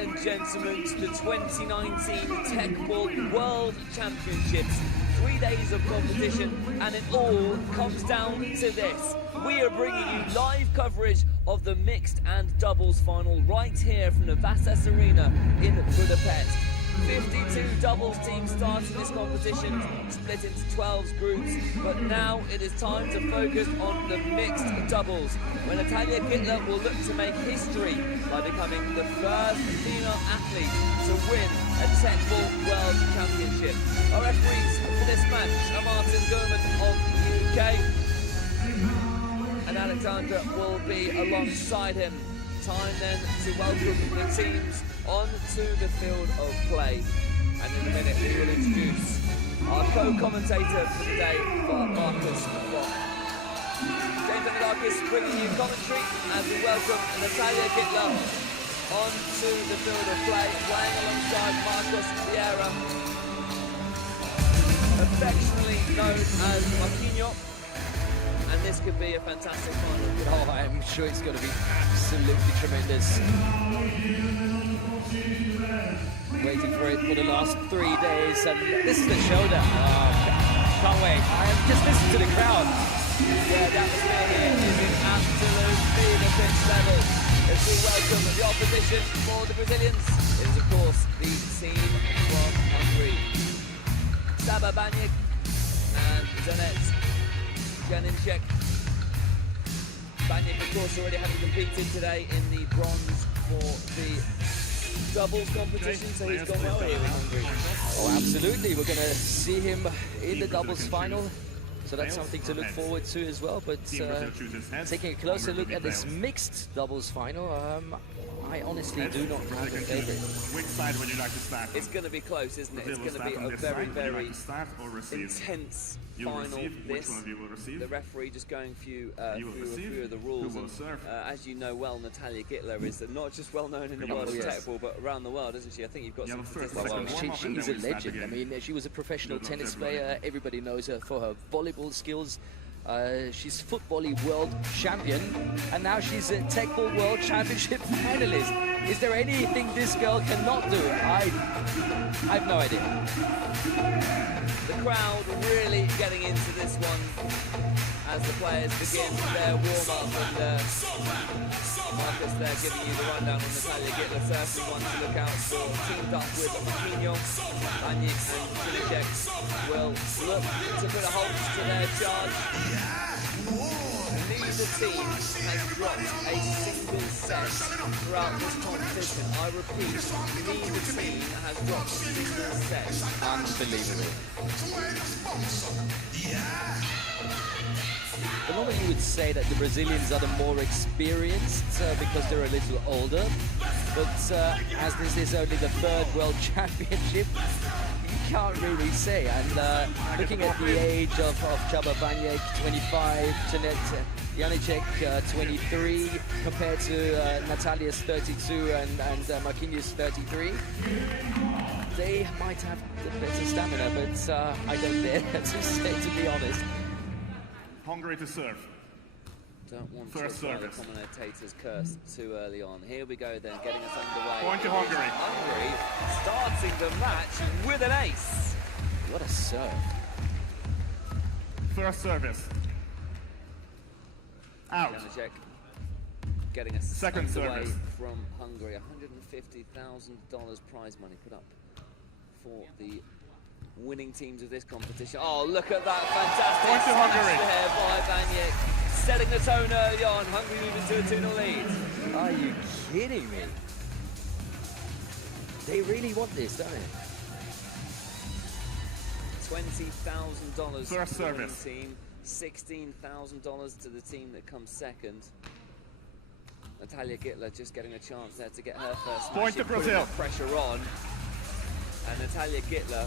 and gentlemen, to the 2019 Teqball World Championships. 3 days of competition, and it all comes down to this. We are bringing you live coverage of the mixed and doubles final right here from the Vasas Arena in Budapest. 52 doubles teams starting this competition, split into 12 groups, but now it is time to focus on the mixed doubles, where Natalia Gittler will look to make history by becoming the first female athlete to win a Teqball World Championship. Our referees for this match are Martin Gurman of the UK, and Alexandra will be alongside him. Time then to welcome the teams onto the field of play. And in a minute we will introduce our co-commentator for the day, Marcus Rock. James Anadakis bringing you commentary as we welcome Natalia Gittler onto the field of play, playing alongside Marcos Vieira, affectionately known as Marquinhos. And this could be a fantastic final. Oh, I'm sure it's going to be absolutely tremendous. Waiting for it for the last 3 days, and this is the showdown. Oh, can't wait. Just listen to the crowd. Yeah, the atmosphere here is in absolute fever pitch level as we welcome the opposition for the Brazilians. It is, of course, the team from Hungary. Saba Baniak and Zanet Janinchek. Baniak, of course, already having competed today in the bronze for the doubles competition, so he's gone well here in Hungary. Oh, absolutely. We're going to see him in the doubles final, so that's something to look forward to as well. But taking a closer look at this mixed doubles final, I honestly do not have a favorite. Which side would you like to start? It's going to be close, isn't it? It's going to be a very, very intense final. The referee just going through a few of the rules. And, as you know well, Natalia Gittler is not just well known in the world of Teqball, but around the world, isn't she? I think you've got some statistics. Well, she's a legend. I mean, she was a professional tennis player. Everybody knows her for her volleyball skills. She's football world champion, and now she's a Teqball World Championship finalist. Is there anything this girl cannot do? I've no idea. The crowd really getting into this one as the players begin their warm-up, and Marcus there giving you the rundown on Natalia Gittler. Certainly one to look out for. Teamed up with Marquinhos, Baniak and Janicek will look to put a halt to their charge. Neither team has dropped a single set throughout this competition. I repeat, neither team has dropped a single set. Unbelievable. But normally you would say that the Brazilians are the more experienced because they're a little older. But as this is only the third World Championship, you can't really say. And looking at the age of Csaba Baniak, 25, Janet Janicek, 23, compared to Natalia's 32 and Marquinhos' 33, they might have the better stamina, but I don't dare to say, to be honest. Hungary to serve. Don't want First to apply the service. commentator's curse too early on. Here we go then, getting us underway. Point to Hungary. Hungary starting the match with an ace. What a serve. First service. Out. Janicek getting us Second underway service. from Hungary. $150,000 prize money put up for the winning teams of this competition. Oh, look at that fantastic Point to Hungary. smash there by Baniak, setting the tone early on. Hungary moving to a 2-0 lead. Are you kidding me? They really want this, don't they? $20,000 First to the winning service. team, $16,000 to the team that comes second. Natalia Gittler just getting a chance there to get her first smash. Point to Putting Brazil. the pressure on. And Natalia Gittler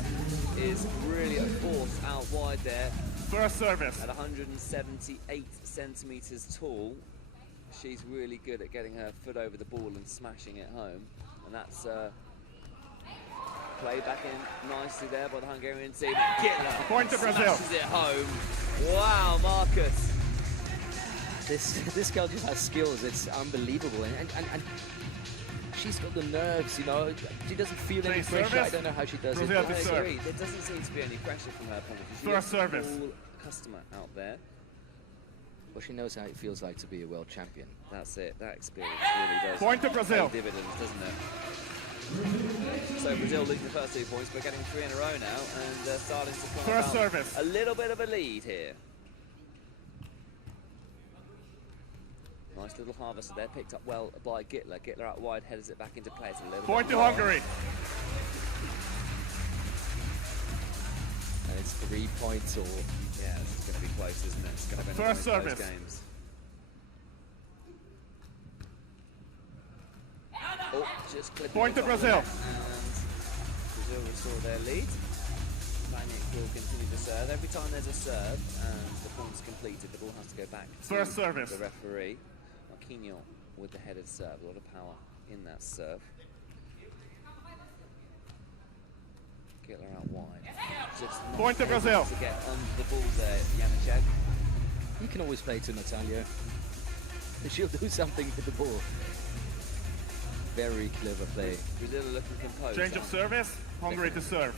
is really a force out wide there. First service. At 178 centimeters tall, she's really good at getting her foot over the ball and smashing it home. And that's played back in nicely there by the Hungarian team. Gittler Point to Brazil. smashes it home. Wow, Marcus. This girl just has skills. It's unbelievable, and she's got the nerves, you know. She doesn't feel any Change pressure. service. I don't know how she does Brazil it. to I serve. agree. There doesn't seem to be any pressure from her point of view. She First looks service. a cool customer out there. Well, she knows how it feels like to be a world champion. That's it. That experience really does Point to Brazil. pay dividends, doesn't it? So Brazil losing the first 2 points, but getting 3 in a row now, and they're starting to come First out service. a little bit of a lead here. Nice little harvester there, picked up well by Gittler. Gittler out wide, headers it back into play. It's a little Point bit to long. Hungary. And it's 3 points all. Yeah, this is going to be close, isn't it? It's going to be First one of those service. games. Oh, just clipping Point the to top of Brazil. the net, and Brazil restore their lead. Baniak will continue to serve. Every time there's a serve and the point's completed, the ball has to go back to First service. the referee. Marquinhos with the headed serve. A lot of power in that serve. Gittler out wide. Just not Point to able Brazil. to get under the ball there, Janacek. You can always play to Natalia. She'll do something with the ball. Very clever play. Brazil are looking composed. Change of service. Hungary to serve.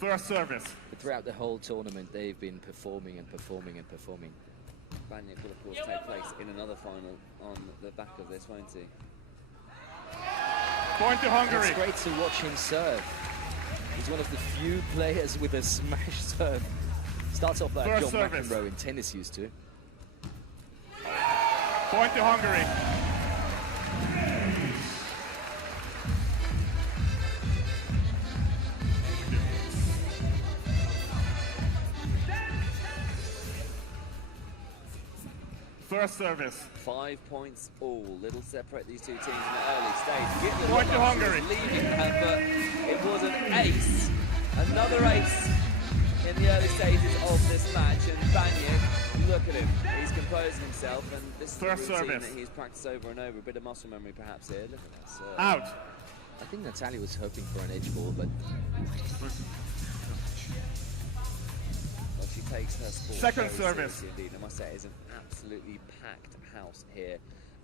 First service. But throughout the whole tournament, they've been performing and performing and performing. Baniak will, of course, take place in another final on the back of this, won't he? Point to Hungary. It's great to watch him serve. He's one of the few players with a smash serve. Starts off like First John service. McEnroe in tennis used to. Point to Hungary. First service. 5 points all. Little separate these two teams in the early stage. Gittler Point to looked like Hungary. he was leaving that, but it was an ace. Another ace in the early stages of this match. And Baniak, look at him. He's composing himself, and this is First the routine service. that he's practiced over and over. A bit of muscle memory perhaps here. Look at that serve. Out. I think Natalia was hoping for an edge ball, but Well, she takes her sport Second very service. seriously indeed. I must say, it's an absolutely packed house here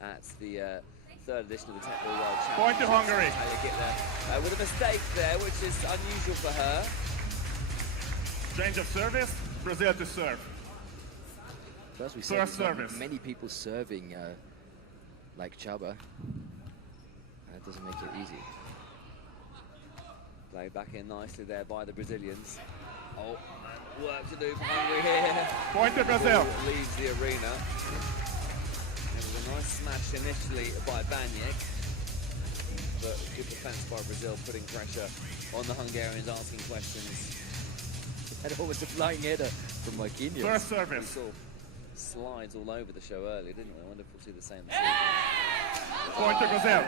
at the third edition of the Teqball World Championships. Point to Hungary. Natalia Gittler, with a mistake there, which is unusual for her. Change of service. Brazil to serve. as we said, First there's not service. many people serving like Chaba. That doesn't make it easy. Played back in nicely there by the Brazilians. Oh, work to do for Hungary here. Point to Brazil. Ball leaves the arena. It was a nice smash initially by Baniak, but good defence by Brazil, putting pressure on the Hungarians, asking questions. And almost a flying header from Marquinhos. First We service. saw slides all over the show earlier, didn't we? I wonder if we'll see the same this evening. Point to Brazil.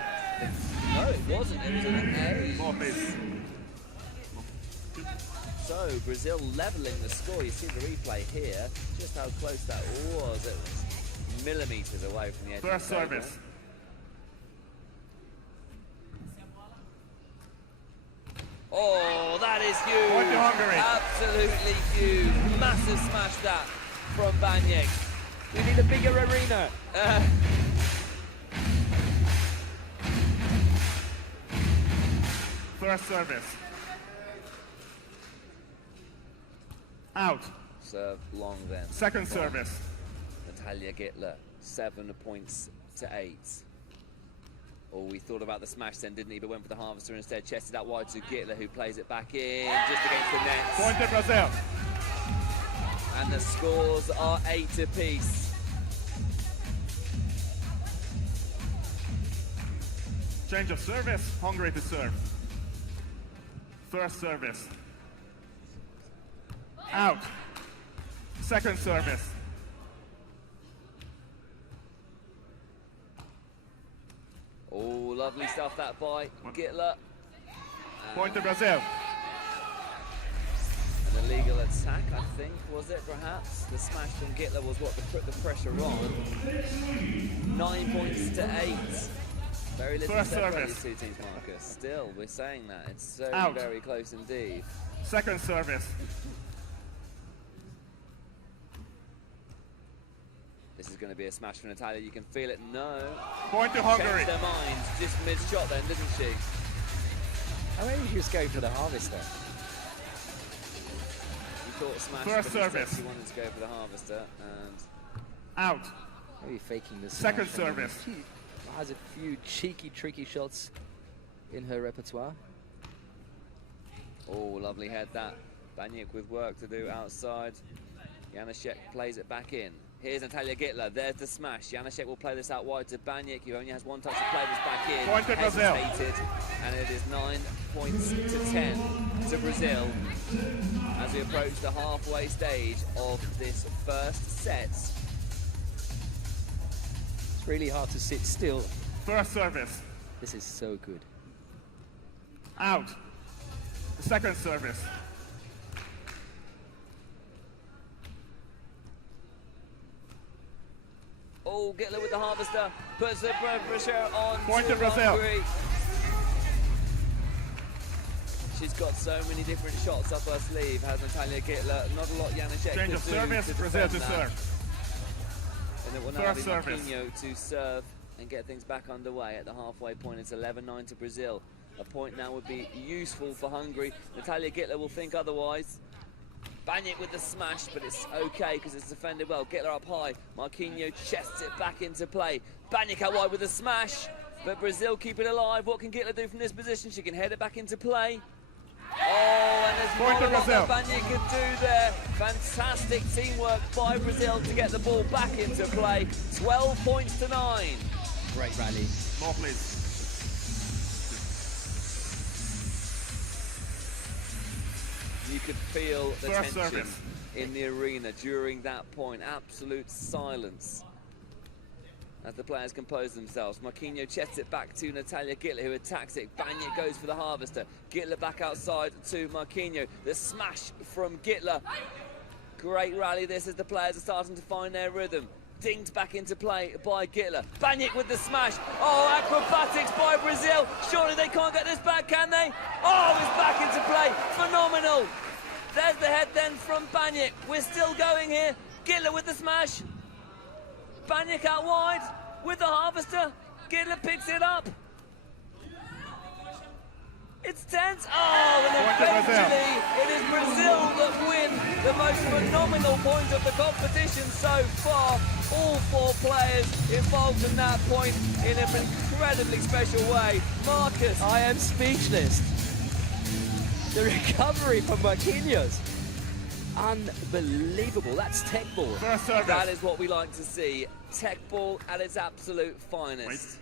No, it wasn't. It was an ace. Ball, please. So Brazil levelling the score. You see the replay here, just how close that was. It was millimetres away from the edge First of the table. service. Oh, that is huge. Point to Hungary. Absolutely huge. Massive smash that from Baniak. We need a bigger arena. First service. Out. Serve long then. Second service. Natalia Gittler, 7 points to 8. Oh, we thought about the smash then, didn't he? But went for the harvester instead. Chested out wide to Gittler, who plays it back in just against the net. Point to Brazil. And the scores are 8 apiece. Change of service. Hungary to serve. First service. Out. Second service. Oh, lovely stuff that by Gittler. Point to Brazil. An illegal attack, I think, was it perhaps? The smash from Gittler was what put the pressure on. 9 points to 8. Very little First separate service. these two teams, Marcus. Still, we're saying that. It's so Out. very close indeed. Second service. This is going to be a smash for Natalia. You can feel it. No. Point to Hungary. Changed their mind just mid-shot then, didn't she? Oh, maybe she was going for the harvester. She thought smash, First but instead service. she wanted to go for the harvester. And Out. Maybe faking the Second smash. I mean, service. She has a few cheeky, tricky shots in her repertoire. oh, lovely head that. Baniak with work to do outside. Janaszek plays it back in. Here's Natalia Gittler. There's the smash. Janaszek will play this out wide to Baniak, who only has one touch to play this back in. Point to Brazil. Hesitated, and it is 9 points to 10 to Brazil as we approach the halfway stage of this first set. It's really hard to sit still. First service. This is so good. Out. Second service. Oh, Gittler with the harvester. Puts the pressure on Point to to Brazil. Hungary. She's got so many different shots up her sleeve, has Natalia Gittler. Not a lot Janaszek Change could of do service. to Brazil to defend that. serve. And it will now be First service. Marquinhos to serve and get things back underway at the halfway point. It's 11-9 to Brazil. A point now would be useful for Hungary. Natalia Gittler will think otherwise. Baniak with the smash, but it's okay because it's defended well. Gittler up high. Marquinhos chests it back into play. Baniak out wide with the smash, but Brazil keep it alive. What can Gittler do from this position? She can head it back into play. Oh, and there's Point not to a lot that Brazil. Baniak could do there. Fantastic teamwork by Brazil to get the ball back into play. 12 points to 9. Great rally. More, please. You could feel the First tension service. in the arena during that point. Absolute silence as the players compose themselves. Marquinhos chests it back to Natalia Gittler, who attacks it. Baniak goes for the harvester. Gittler back outside to Marquinhos. The smash from Gittler. Great rally this as the players are starting to find their rhythm. Dinged back into play by Gittler. Baniak with the smash. Oh, acrobatics by Brazil. Surely they can't get this back, can they? Oh, it's back into play. Phenomenal. There's the head then from Baniak. We're still going here. Gittler with the smash. Baniak out wide with the harvester. Gittler picks it up. It's tense. Oh, and Point to Brazil. eventually it is Brazil that win the most phenomenal point of the competition so far. All 4 players involved in that point in an incredibly special way. Marcus. I am speechless. The recovery from Marquinhos. Unbelievable. That's Teqball. First service. That is what we like to see. Teqball at its absolute finest. Wait.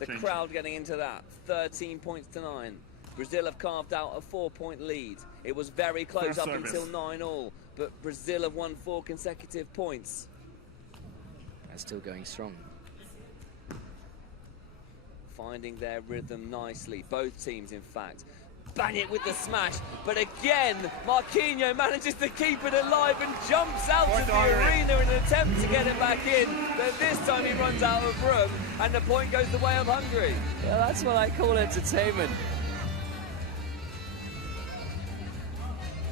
The Change. crowd getting into that. 13 points to 9. Brazil have carved out a 4-point lead. It was very close First up service. until 9-all, but Brazil have won 4 consecutive points. And still going strong. Finding their rhythm nicely. Both teams, in fact. Baniak with the smash, but again, Marquinhos manages to keep it alive and jumps out Point of the to Hungary. arena in an attempt to get it back in. But this time he runs out of room, and the point goes the way of Hungary. Yeah, that's what I call entertainment.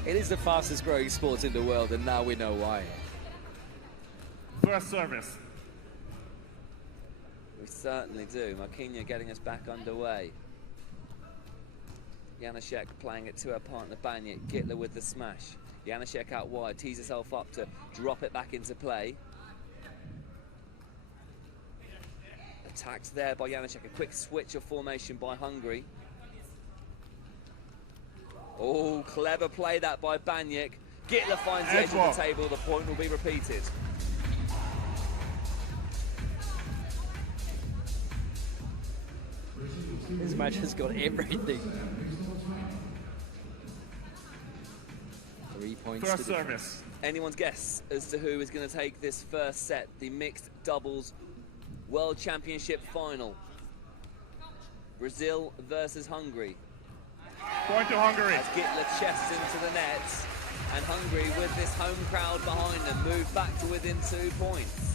It is the fastest growing sport in the world, and now we know why. First service. We certainly do. Marquinhos getting us back underway. Janaszek playing it to her partner Baniak. Gittler with the smash. Janaszek out wide, tees herself up to drop it back into play. Attacked there by Janaszek. A quick switch of formation by Hungary. Oh, clever play that by Baniak. Gittler finds the edge Teqball. of the table. The point will be repeated. This match has got everything. 3 points First to the service. Anyone's guess as to who is going to take this first set, the mixed doubles World Championship final. Brazil versus Hungary. Point to Hungary. As Gittler chests into the nets, and Hungary, with this home crowd behind them, move back to within 2 points.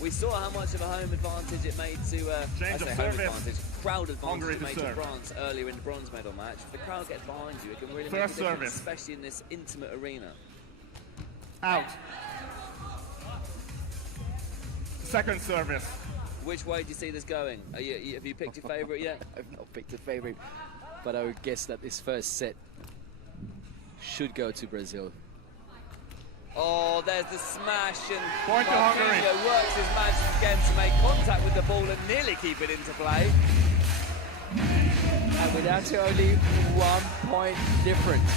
We saw how much of a home advantage it made to, I Change say of home service. advantage, crowd Hungary advantage it to made to serve. France earlier in the bronze medal match. If the crowd gets behind you, it can really make a First difference, service. especially in this intimate arena. Out. Second service. Which way do you see this going? Have you picked your favourite yet? I've not picked a favorite, but I would guess that this first set should go to Brazil. Oh, there's the smash, and Point to Hungary. Marquinhos works his magic again to make contact with the ball and nearly keep it into play. And we're down to only 1 point difference.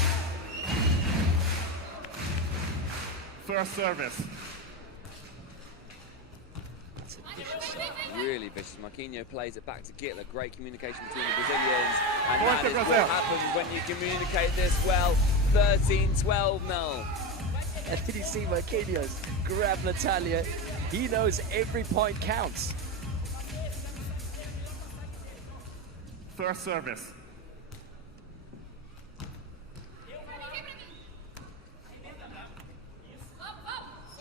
First service. That's a vicious serve. Really vicious. Marquinhos plays it back to Gittler. Great communication between the Brazilians. And Point that to is what Brazil. happens when you communicate this well. 13-12 now. And did you see Marquinhos grab Natalia? He knows every point counts. First service.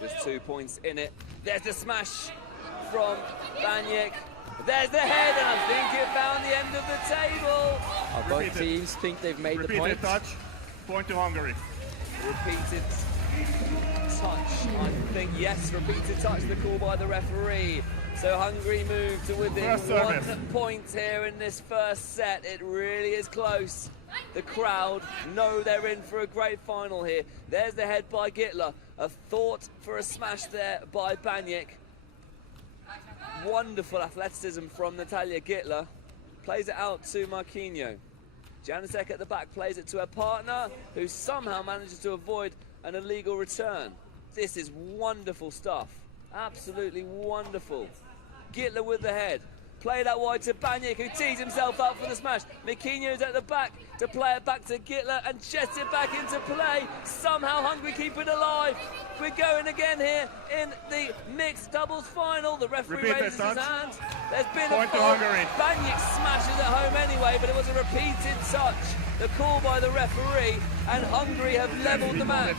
Just 2 points in it. There's the smash from Baniak. There's the head, and I think it found the end of the table. Both Repeat it. teams think they've made the Repeated point. touch. Point to Hungary. Repeated touch, I think. Yes, repeated touch, the call by the referee. So Hungary move to within First service. 1 point here in this first set. It really is close. The crowd know they're in for a great final here. There's the head by Gittler. A thought for a smash there by Baniak. Wonderful athleticism from Natalia Gittler. Plays it out to Marquinhos. Janacek at the back plays it to her partner, who somehow manages to avoid an illegal return. This is wonderful stuff. Absolutely wonderful. Gittler with the head. Played out wide to Baniak, who tees himself up for the smash. Marquinhos at the back to play it back to Gittler and chest it back into play. Somehow Hungary keep it alive. We're going again here in the mixed doubles final. The referee Repeat raises this his touch. hand. There's been Point a to fault. Hungary. Baniak smashes at home anyway, but it was a repeated touch. The call by the referee, and Hungary have levelled the match.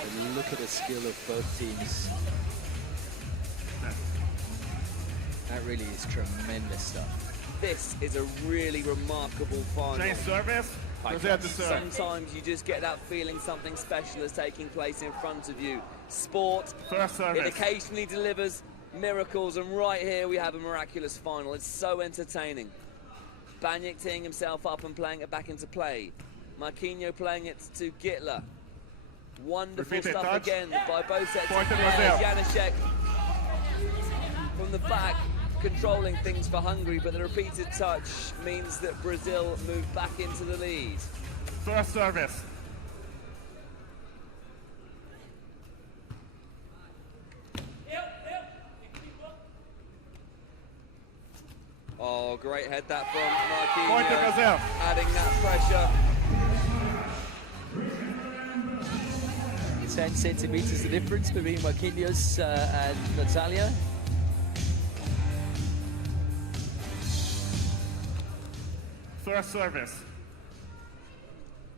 And look at the skill of both teams. That really is tremendous stuff. This is a really remarkable final. Change service. Brazil to serve. Sometimes you just get that feeling something special is taking place in front of you. Sport, First it service. occasionally delivers miracles, and right here we have a miraculous final. It's so entertaining. Baniak teeing himself up and playing it back into play. Marquinhos playing it to Gittler. Wonderful Repeat it, stuff touch. again by both sets Point of to players. Brazil. Janacek from the back, controlling things for Hungary, but the repeated touch means that Brazil move back into the lead. First service. Oh, great head that from Point to Marquinhos, Brazil. adding that pressure. 10 centimeters the difference between Marquinhos and Natalia. First service.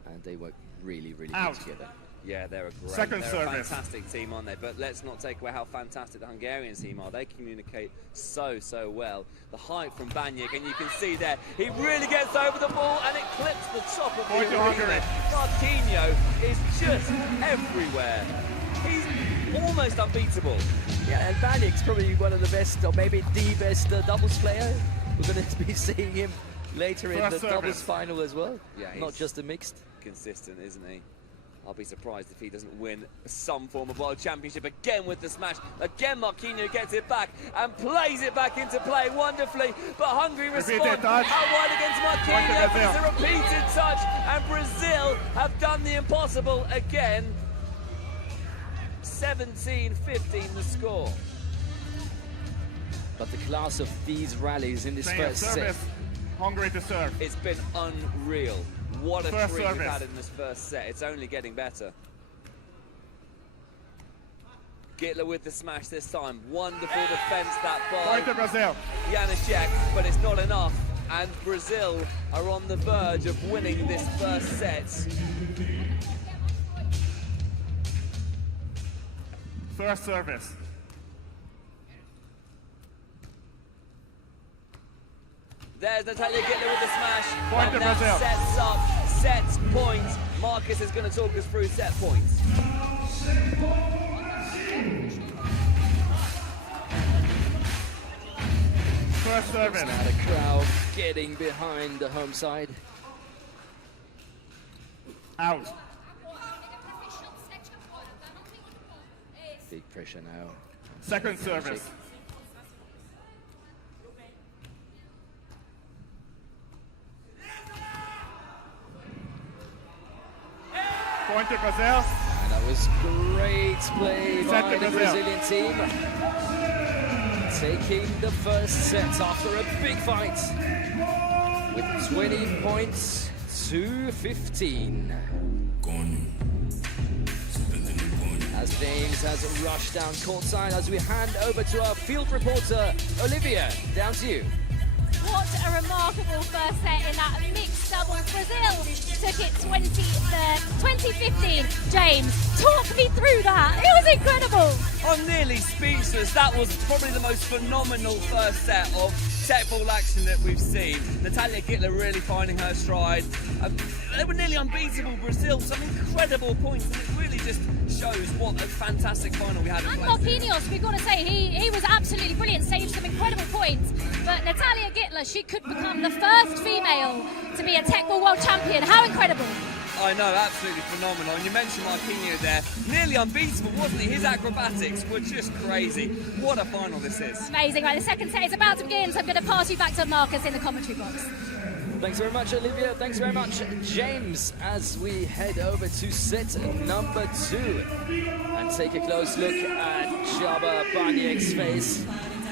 And they work really, really Out. good together. Yeah, they're a great, Second they're service. a fantastic team, aren't they? But let's not take away how fantastic the Hungarian team are. They communicate so well. The height from Baniak, and you can see there, he really gets over the ball and it clips the top of Point the to arena. Marquinhos is just everywhere. He's almost unbeatable. Yeah, and Baniak's probably one of the best, or maybe the best doubles player. We're going to be seeing him later in First the doubles service. final as well. Yeah, Not he's just the mixed. consistent, isn't he? I'll be surprised if he doesn't win some form of world championship again with the smash. Again, Marquinhos gets it back and plays it back into play wonderfully. But Hungary Repeat respond it, touch. out wide against Point to Marquinhos. It's a Brazil. repeated touch, and Brazil have done the impossible again. 17-15 the score. But the class of these rallies in this Change first service. set. Hungary to serve. It's been unreal. What a First treat we've service. had in this first set. It's only getting better. Gittler with the smash this time. Wonderful defense that Point to by Brazil. Janacek, but it's not enough. And Brazil are on the verge of winning this first set. First service. There's Natalia Gittler with the smash. Point and to that Brazil. sets up set point. Marcus is going to talk us through set points. First service. Now the crowd getting behind the home side. Out. Big pressure now. Second service. Point to Brazil. And that was great play Set by to the Brazil. Brazilian team. Taking the first set after a big fight with 20 points to 15. As James has rushed down courtside, as we hand over to our field reporter, Olivia, down to you. What a remarkable first set in that mixed doubles. Brazil took it 20-15. James, talk me through that. It was incredible. I'm nearly speechless. That was probably the most phenomenal first set of Teqball action that we've seen. Natalia Gittler really finding her stride. They were nearly unbeatable, Brazil. Some incredible points, and it really just shows what a fantastic final we had in And place. Marquinhos, we've got to say, he was absolutely brilliant, saved some incredible points. But Natalia Gittler, she could become the first female to be a Teqball world champion. How incredible. I know, absolutely phenomenal. And you mentioned Marquinhos there, nearly unbeatable, wasn't he? His acrobatics were just crazy. What a final this is. Amazing. Right, the second set is about to begin, so I'm going to pass you back to Marcus in the commentary box. Thanks very much, Olivia. Thanks very much, James, as we head over to set number 2 and take a close look at Jabba Baniek's face.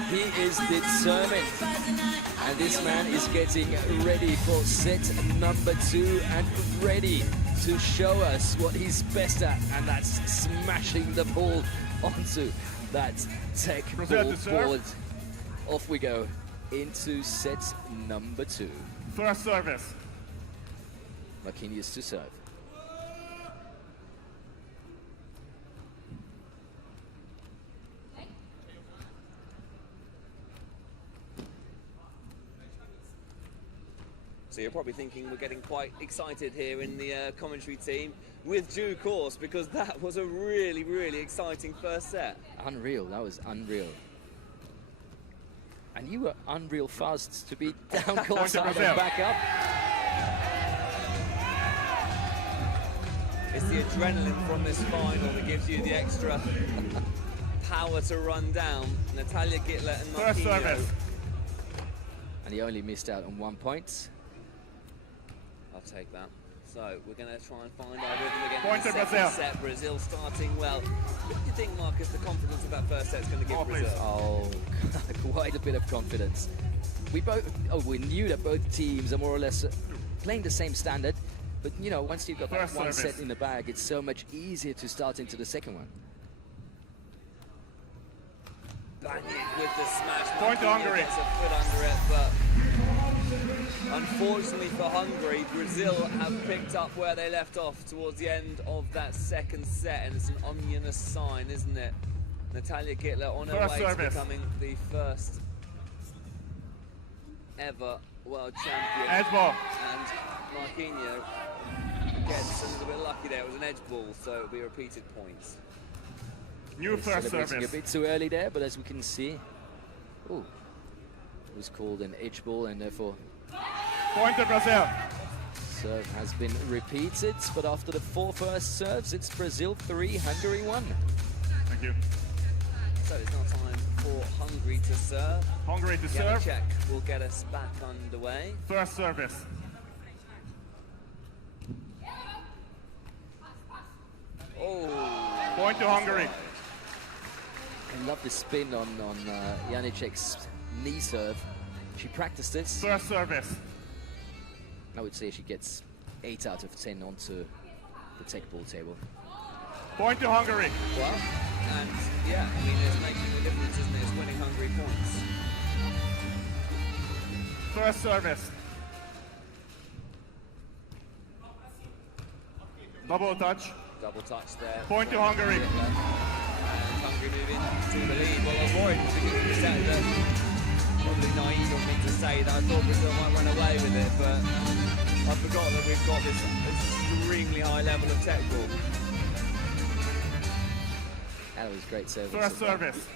He is determined, and this man is getting ready for set number 2 and ready to show us what he's best at, and that's smashing the ball onto that Teqball board. Off we go into set number 2. First service. Marquinhos to serve. So you're probably thinking we're getting quite excited here in the commentary team, with due course, because that was a really, really exciting first set. Unreal, that was unreal. And you were unreal fast to be down courtside and back up. It's the adrenaline from this final that gives you the extra power to run down. Natalia Gittler and First Marquinhos. service. And he only missed out on 1 point. I'll take that. So we're going to try and find our rhythm again. Point in to the second Brazil. set. Brazil starting well. What do you think, Marcus, the confidence of that first set is going to give Please. Brazil? Oh, quite a bit of confidence. We knew that both teams are more or less playing the same standard, but you know, once you've got that First one service. set in the bag, it's so much easier to start into the second one. Baniek with the smash. Point to Marquinhos Hungary. gets a foot under it, but unfortunately for Hungary, Brazil have picked up where they left off towards the end of that second set, and it's an ominous sign, isn't it? Natalia Gittler on her First way to service. becoming the first ever world champion. Edge ball. And Marquinhos gets a little bit lucky there. It was an edge ball, so it'll be repeated points. New first Celebrating service. a bit too early there, but as we can see, oh, it was called an edge ball, and therefore Point to Brazil. serve has been repeated. But after the 4 first serves, it's Brazil 3, Hungary 1. Thank you. So it's now time for Hungary to serve. Hungary to serve. Check will get us back underway. First service. Oh, Point to Hungary. I love the spin on Janicek's knee serve. She practiced this. First service. I would say she gets 8 out of 10 onto the Teqball table. Point to Hungary. well, and yeah, I mean, it's making a difference, isn't it? It's winning Hungary points. First service. Double touch. Double touch there. Point to Hungary. And Hungary moving to the lead. Well, I was worried at the beginning of the set that, probably naive of me to say that I thought Brazil might run away with it, but I forgot that we've got this extremely high level of Teqball. That was great service. First service.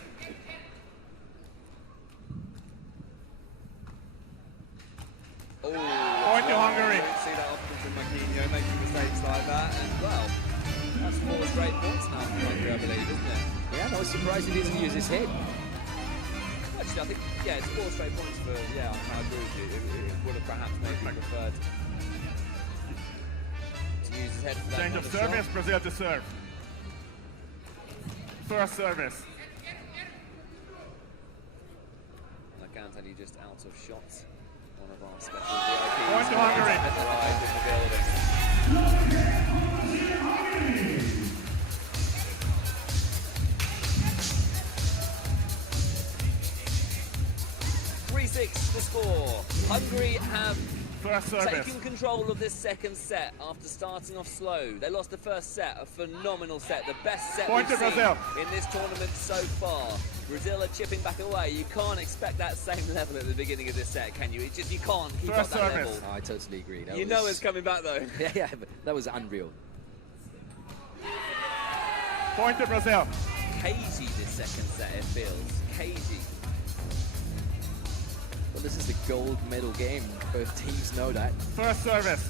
Oh, Point to Hungary. don't see that often from Marquinhos making mistakes like that, and well, that's 4 straight points now for Hungary, I believe, isn't it? Yeah, I was surprised he didn't use his head. Actually, I think, yeah, it's 4 straight points for, yeah, I agree with you. It would have perhaps maybe preferred to use his head for that Change kind of shot. service, Brazil to serve. First service. And I can tell you just out of shot, one of our special VIPs. Point to Hungary. Arrived in the building. 3-6 the score. Hungary have First service. taken control of this second set after starting off slow. They lost the first set, a phenomenal set, the best set Point we've to seen Brazil. in this tournament so far. Brazil are chipping back away. You can't expect that same level at the beginning of this set, can you? It just, you can't keep First up that service. level. Oh, I totally agree. That You was... know it's coming back though. yeah, but that was unreal. Point to Brazil. Cagey this second set, it feels. Cagey. Well, this is the gold medal game. Both teams know that. First service.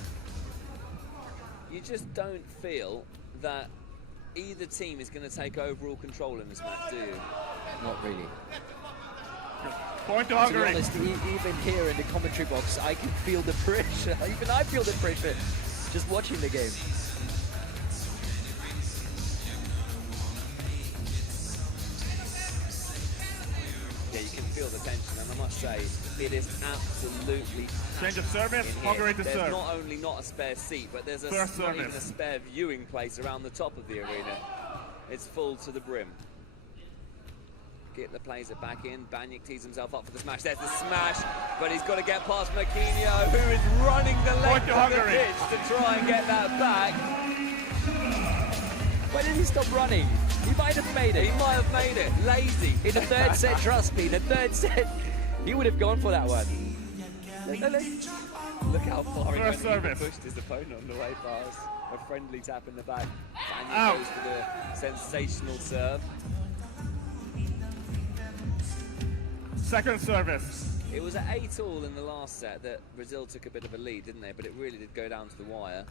You just don't feel that either team is going to take overall control in this match, do you? Not really. Point to To be Hungary. honest, even here in the commentary box, I can feel the pressure. Even I feel the pressure just watching the game. Yeah, you can feel the tension, and I must say, it is absolutely Change of packed service, in here. Hungary to There's serve. not only not a spare seat, but there's First not even a service. spare viewing place around the top of the arena. It's full to the brim. Gittler plays it back in. Baniak tees himself up for the smash. There's the smash, but he's got to get past Marquinhos, who is running the length to of the Hungary. pitch to try and get that back. Why did he stop running? He might have made He it. might have made it. Lazy. In the third set, trust me, the third set, he would have gone for that one. Look how far he First went. He service. pushed his opponent on the way past. A friendly tap in the back. Baniak Out. goes for the sensational serve. Second service. It was at 8-all in the last set that Brazil took a bit of a lead, didn't they? But it really did go down to the wire.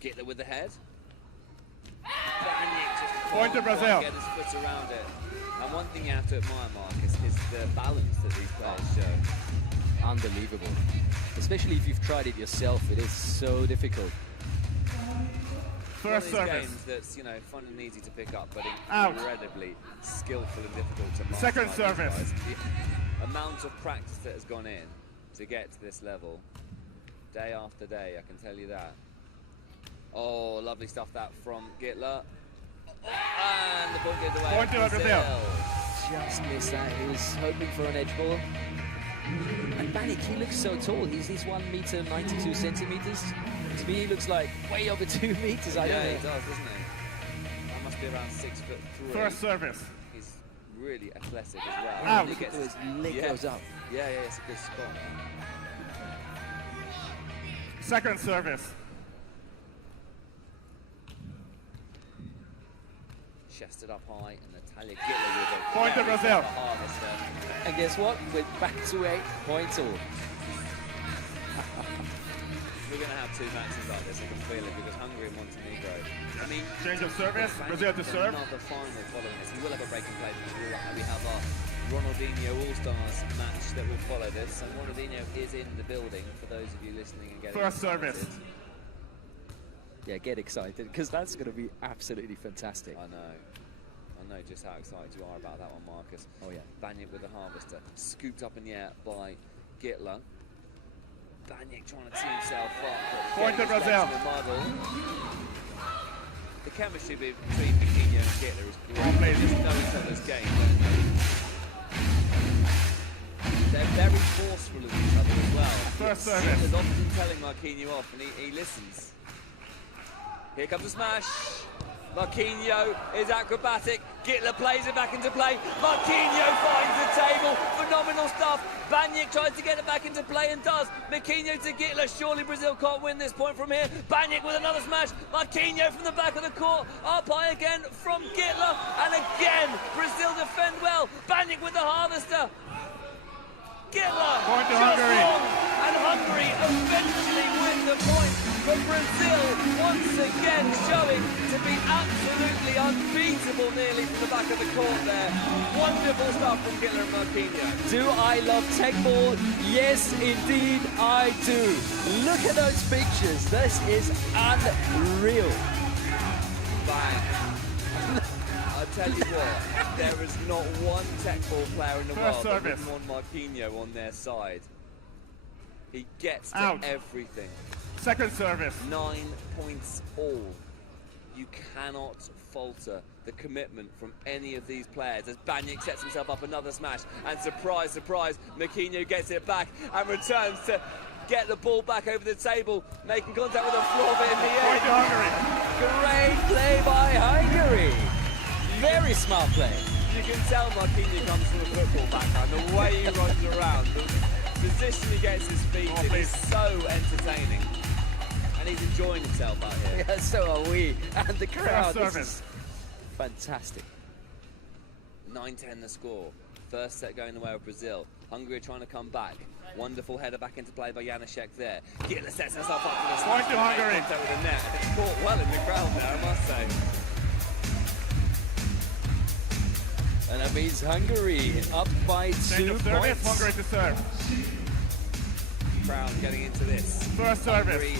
Gittler with the head. Baniak just Point to can't Brazil. quite get his foot around it. And one thing you have to admire, Marcus, is the balance that these players show. Unbelievable. Especially if you've tried it yourself, it is so difficult. First One of these service. games that's, you know, fun and easy to pick up, but Out. incredibly skillful and difficult to master. Second by these service. guys. The amount of practice that has gone in to get to this level, day after day, I can tell you that. Oh, lovely stuff that from Gittler. And the point goes away. Point to Brazil. Just missed that. He was hoping for an edge ball. And Baniak, he looks so tall. He's 1 meter 92 centimeters. To me, he looks like way over 2 meters. I Yeah, don't he know. does, doesn't he? That must be around 6'3". First service. He's really athletic as well. Out. He Look at gets his leg goes up. Yeah, it's a good spot. Second service. Chested up high, and Natalia Gittler with a Point to very Brazil. clever harvester. And guess what? We're back to 8 points all. We're going to have 2 matches like this, I can feel it, because Hungary and Montenegro. I mean, Change of service. Baniak Brazil to has serve. another final following this. We will have a break and play. We have our Ronaldinho All-Stars match that will follow this. And Ronaldinho is in the building for those of you listening and getting First service. excited. Yeah, get excited, because that's going to be absolutely fantastic. I know just how excited you are about that one, Marcus. Oh, yeah. Baniak with the harvester, scooped up in the air by Gittler. Baniak trying to tee himself up. but Point to getting his Brazil. legs in the muddle. The chemistry between Marquinhos and Gittler is great. They just know each other's game, don't they? They're very forceful of each other as well. First service. Gittler's often telling Marquinhos off, and he listens. Here comes the smash. Marquinhos is acrobatic. Gittler plays it back into play. Marquinhos finds the table. Phenomenal stuff. Baniak tries to get it back into play and does. Marquinhos to Gittler. Surely Brazil can't win this point from here. Baniak with another smash. Marquinhos from the back of the court. Up high again from Gittler. And again, Brazil defend well. Baniak with the harvester. Gittler Point to just Hungary. wrong. And Hungary eventually win the point. But Brazil once again showing to be absolutely unbeatable nearly from the back of the court there. Wonderful stuff from Gittler and Marquinhos. Do I love Teqball? Yes, indeed I do. Look at those pictures. This is unreal. Bang. I tell you what, there is not one Teqball player in the world that wouldn't want Marquinhos on their side. He gets to Out. everything. Second service. 9 points all. You cannot falter the commitment from any of these players as Baniak sets himself up another smash. And surprise, surprise, Marquinhos gets it back and returns to get the ball back over the table, making contact with the floor of it in the Point to air. Hungary. Great play by Hungary. Very smart play. You can tell Marquinhos comes from a football background. The way he runs around, the position he gets his feet in is so entertaining. And he's enjoying himself out here. Yeah, so are we. And the crowd. This service. is fantastic. 9-10 the score. First set going the way of Brazil. Hungary trying to come back. Wonderful header back into play by Janacek there. Gittler sets himself up for the Point to Hungary. contact with the net. It's caught well in the crowd there, I must say. And that means Hungary up by Change 2 of service. points. Hungary to serve. Crowd getting into this. First service. Hungary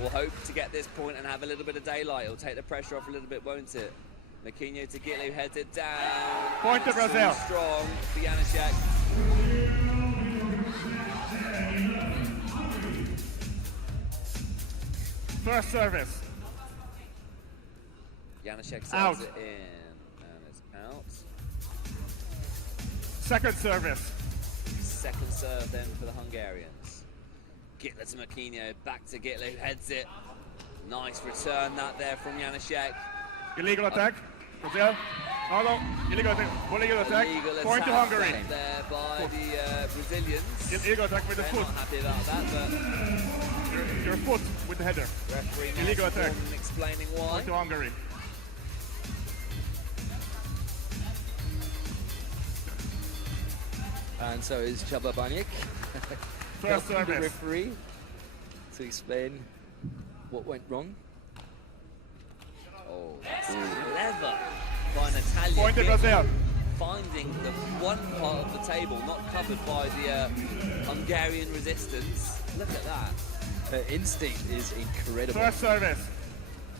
will hope to get this point and have a little bit of daylight. It'll take the pressure off a little bit, won't it? Marquinhos to Gittler, who heads it down. Point to Brazil. Too strong for Janacek. First service. Janacek Out. sends it in and it's out. Second service. Second serve then for the Hungarians. Gittler to Marquinhos, back to Gittler, who heads it. Nice return that there from Janacek. Illegal attack. Brazil. Oh no. Illegal attack. Illegal attack. Illegal Point to attack Hungary. set there by the Brazilians. Illegal attack with the They're foot. not happy about that, but Your foot with the header. referee Illegal Nelson attack. Gordon explaining why. Point to Hungary. And so is Csaba Baniak. First helping the service. referee to explain what went wrong. Oh, that's clever by Natalia. Point to Gittler, Brazil. finding the one part of the table not covered by the Hungarian resistance. Look at that. Her instinct is incredible. First service.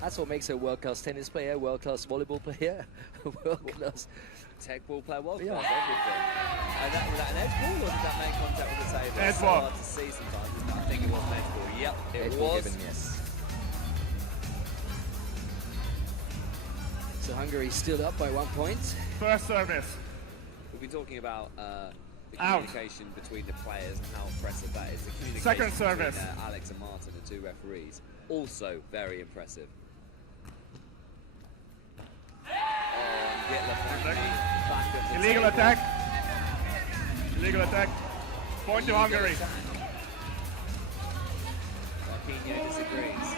That's what makes her a world-class tennis player, world-class volleyball player, world-class. Teqball player, world Yeah. class, everything. And that, was that an edge ball or did that make contact with the table? Edge It's so ball. hard to see sometimes. Isn't it? I think it was an edge ball. Yep, it Edge ball was. given, yes. So Hungary still up by 1 point. First service. We've been talking about the Out. communication between the players and how impressive that is. The communication Second service. between Alex and Martin, the two referees, also very impressive. Gittler finally back at the Illegal table. attack. Illegal attack. Point to Hungary. Marquinhos disagrees.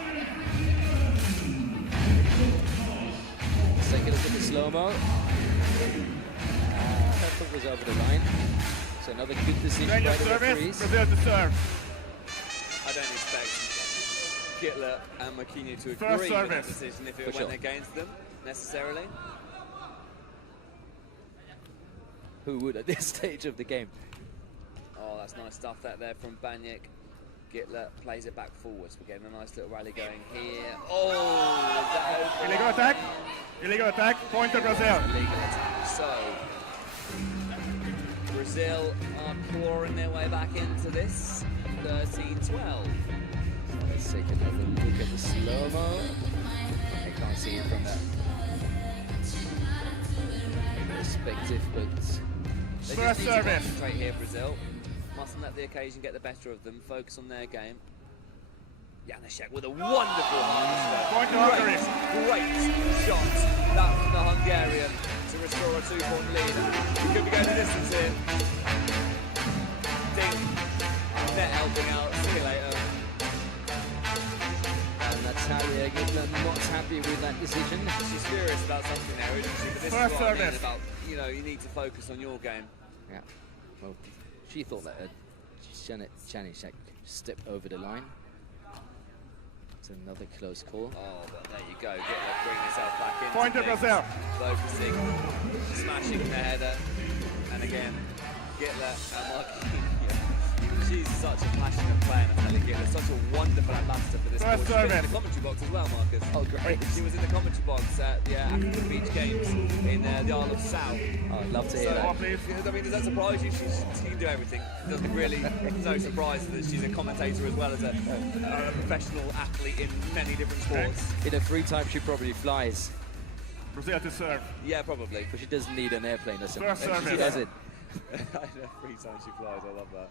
Take a look at the slow-mo. That foot was over the line. So another good decision Change by of the service. referees. Brazil to serve. I don't expect Gittler and Marquinhos to First agree with that service. decision if it For went sure. against them, necessarily. Who would at this stage of the game? Oh, that's nice stuff that there from Baniak. Gittler plays it back forwards. We're getting a nice little rally going here. Oh, is that over? Illegal attack. Illegal attack. Point to Brazil. Illegal attack. So, Brazil are clawing their way back into this. 13-12. So let's take another look at the slow-mo. I can't see it from that perspective, but They First just need to service. concentrate here, Brazil. Mustn't let the occasion get the better of them. Focus on their game. Janacek with a wonderful harness. Point to Hungary. Great shot. That from the Hungarian to restore a 2-point lead. He could be going the distance here. Ding. Net helping out. See you later. And Natalia Gittler not happy with that decision. She's furious about something there, isn't she? But this First is what I mean service. about, you know, you need to focus on your game. Yeah. Well, she thought that Janacek stepped over the line. It's another close call. Oh, but there you go. Gittler bringing herself back in. Point to Brazil. Focusing, smashing the header. And again, Gittler and Marquinhos. She's such a passionate player, Natalia Gittler. Such a wonderful ambassador for this sport. She's been in the commentary box as well, Marcus. Oh, great. She was in the commentary box at the African Beach Games in the Isle of Sau. Oh, I'd love to hear So, that. I mean, does that surprise you? She can do everything. It doesn't really, it's no surprise that she's a commentator as well as a professional athlete in many different sports. In her free time, she probably flies, Brazil to serve. Yeah, probably. but she doesn't need an airplane or something. First service. She doesn't. Every time she flies, I love that.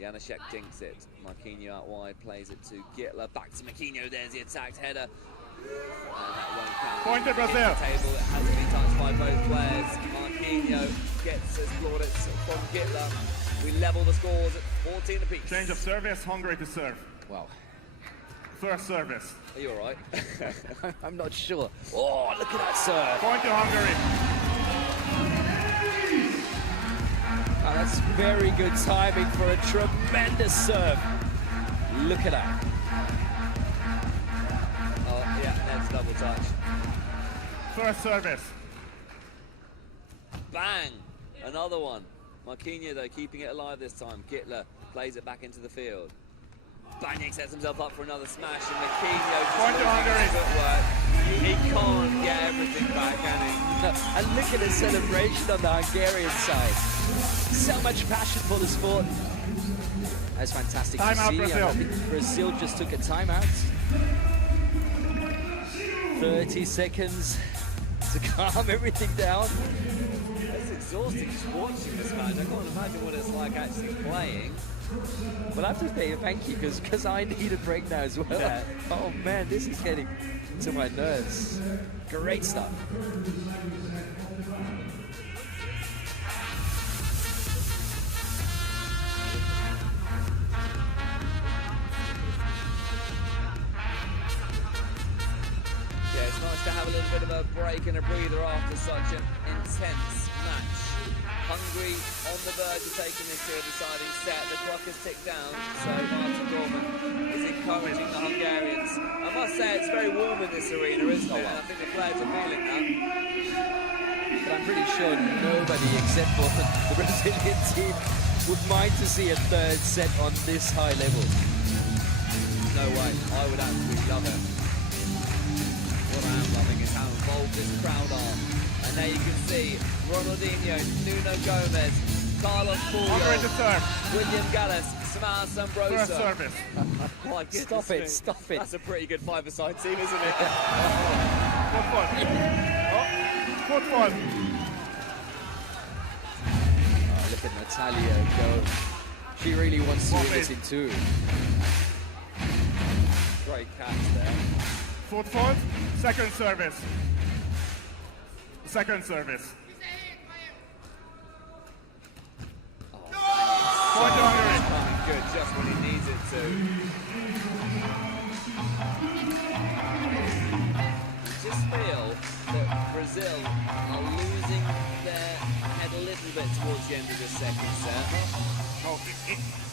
Janacek dinks it. Marquinhos out wide, plays it to Gittler. Back to Marquinhos, there's the attacked header. And that won't count. Point to Hit Brazil. the table, it hasn't been touched by both players. Marquinhos gets his plaudits from Gittler. We level the scores at 14 apiece. Change of service, Hungary to serve. Wow. First service. Are you alright? I'm not sure. Oh, look at that serve. Point to Hungary. Oh, that's very good timing for a tremendous serve. Look at that. Oh, yeah, that's double touch. First service. Bang! Another one. Marquinhos, though, keeping it alive this time. Gittler plays it back into the field. Banyek sets himself up for another smash, and Marquinhos just Point to losing his Hungary. footwork. He can't get everything back, can he? No, and look at the celebration on the Hungarian side. So much passion for the sport. That's fantastic Time to out, see. Brazil. I think Brazil just took a timeout. 30 seconds to calm everything down. It's exhausting just watching this match. I can't imagine what it's like actually playing. Well, I have to say thank you because I need a break now as well. Yeah. Oh man, this is getting to my nerves. Great stuff. Yeah, it's nice to have a little bit of a break and a breather after such an intense match. Hungary on the verge of taking this to a deciding set. The clock has ticked down, so Martin Gorman is encouraging the Hungarians. I must say it's very warm in this arena, isn't it? And I think the players are feeling that. But I'm pretty sure nobody except for the Brazilian team would mind to see a third set on this high level. No way, I would absolutely love it. What I am loving is how involved this crowd are. And there you can see Ronaldinho, Nuno Gomez, Carlos Hungary to Pullo, serve. William Gallas, Samas Ambrosa. First service. My goodness Stop it, me. stop it. That's a pretty good five-a-side team, isn't it? Football. Oh, football. Oh, look at Natalia go. She really wants to win this in two. Great catch there. Football. Second service. Second service. Point to Hungary. Coming good just when he needs it to. I just feel that Brazil are losing their head a little bit towards the end of the second set. Oh,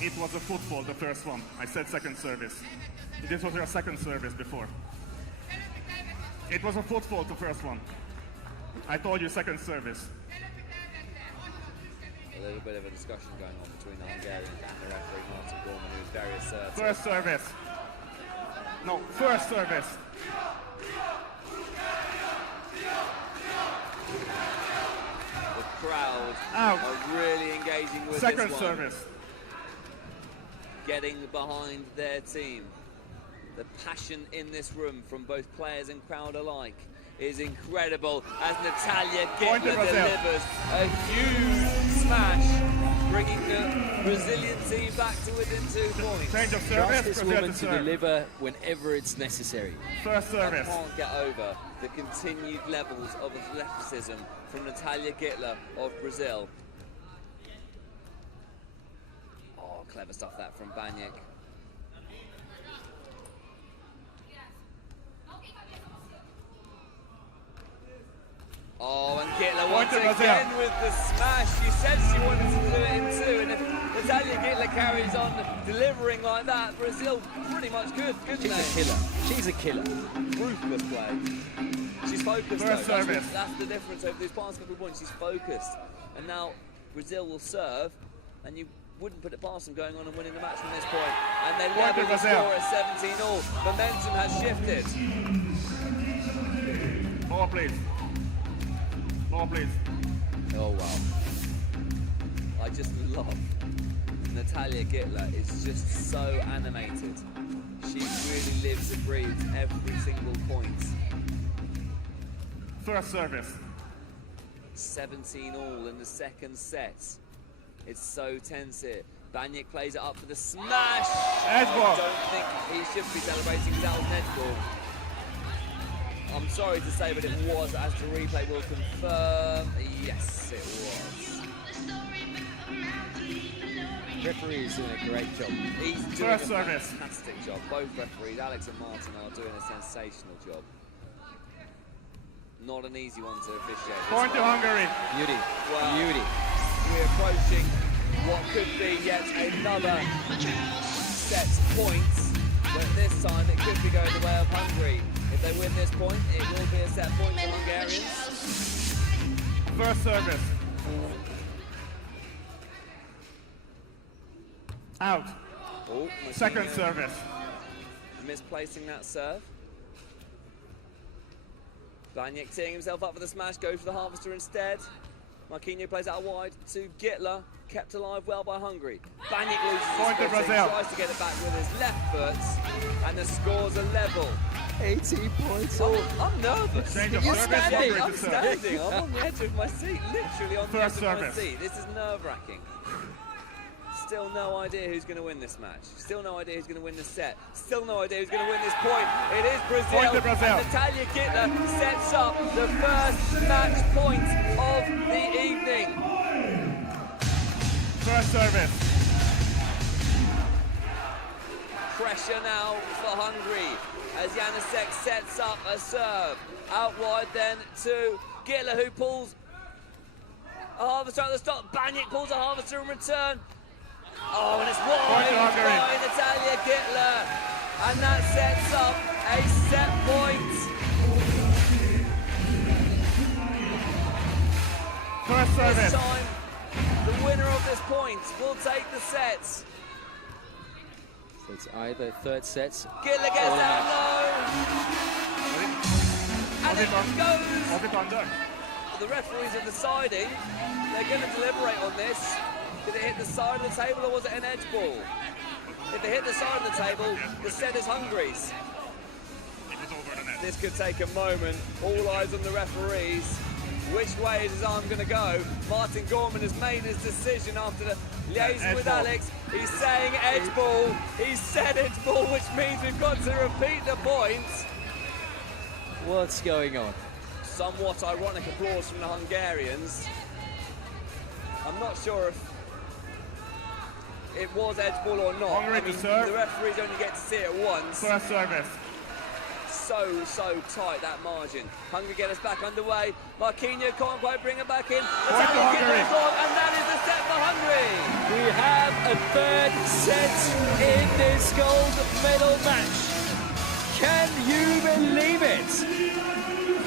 it was a football, the first one. I said second service. This was your second service before. It was a football, the first one. I told you second service. A little bit of a discussion going on between the Hungarians and the referee Martin Gorman, who's very assertive. First service. No, first service. The crowd Out. are really engaging with Second this one. service. Getting behind their team. The passion in this room from both players and crowd alike is incredible as Natalia Point to Gittler Brazil. delivers a huge smash. bringing the Brazilian team back to within 2 points. Change of Trust service. this Brazil woman to serve. deliver whenever it's necessary. First I service. can't get over the continued levels of athleticism from Natalia Gittler of Brazil. Oh, clever stuff that from Baniak. Oh, and Gittler once Point to again Brazil. with the smash. She said she wanted to do it in 2, and if Natalia Gittler carries on delivering like that, Brazil pretty much could, couldn't She's they? a killer. She's a killer. Ruthless play. She's focused First though. service. That's the difference over these past couple of points. She's focused. And now Brazil will serve, and you wouldn't put it past them going on and winning the match from this point. And they Point to level the Brazil. score at 17-all. Momentum has shifted. Ball, please. Ball, please. Oh, wow. I just love Natalia Gittler. Is just so animated. She really lives and breathes every single point. First service. 17-all in the second set. It's so tense here. Baniak plays it up for the smash. Edge ball. I don't think he should be celebrating that was an edge ball. I'm sorry to say, but it was, as the replay will confirm. Yes, it was. Referee is doing a great job. He's doing First a service. fantastic job. Both referees, Alex and Martin, are doing a sensational job. Not an easy one to officiate. this Point to one. Hungary. Beauty. Wow. Beauty. We're approaching what could be yet another set point, but this time it could be going the way of Hungary. If they win this point, it will be a set point for Hungarians. First service. Out. Oh, Second Marquinhos service. misplacing that serve. Baniak teeing himself up for the smash, goes for the harvester instead. Marquinhos plays out wide to Gittler, kept alive well by Hungary. Baniak loses Point to his footing, Brazil. tries to get it back with his left foot, and the scores are level. 18 points all. I'm nervous. Change of You're service. standing. Hungary I'm to serve. standing. I'm on the edge of my seat, literally on the edge First of my service. seat. This is nerve-wracking. Still no idea who's going to win this match. Still no idea who's going to win this set. Still no idea who's going to win this point. It is Brazil. Point to Brazil. And Natalia Gittler sets up the first match point of the evening. First service. Pressure now for Hungary as Janacek sets up a serve. Out wide then to Gittler, who pulls a harvester at the stop. Baniak pulls a harvester in return. Oh, and it's Point to wide Hungary. by Natalia Gittler. And that sets up a set point. First This service. time, the winner of this point will take the set. So it's either third set. Gittler gets Or down low. And it Was goes. it under? The referees are deciding. They're going to deliberate on this. Did it hit the side of the table or was it an edge ball? If it hit the side of the table, the set is Hungary's. It was over the net. This could take a moment. All eyes on the referees. Which way is his arm going to go? Martin Gorman has made his decision after the liaison Edge with ball. Alex. He's saying edge ball. He said edge ball, which means we've got to repeat the point. What's going on? Somewhat ironic applause from the Hungarians. I'm not sure if it was edge ball or not. Hungary I to mean, serve. the referees only get to see it once. First service. So tight, that margin. Hungary get us back underway. Marquinhos can't quite bring it back in. Point to Natalia Hungary. Gittler is on, and that is the set for Hungary. We have a third set in this gold medal match. Can you believe it?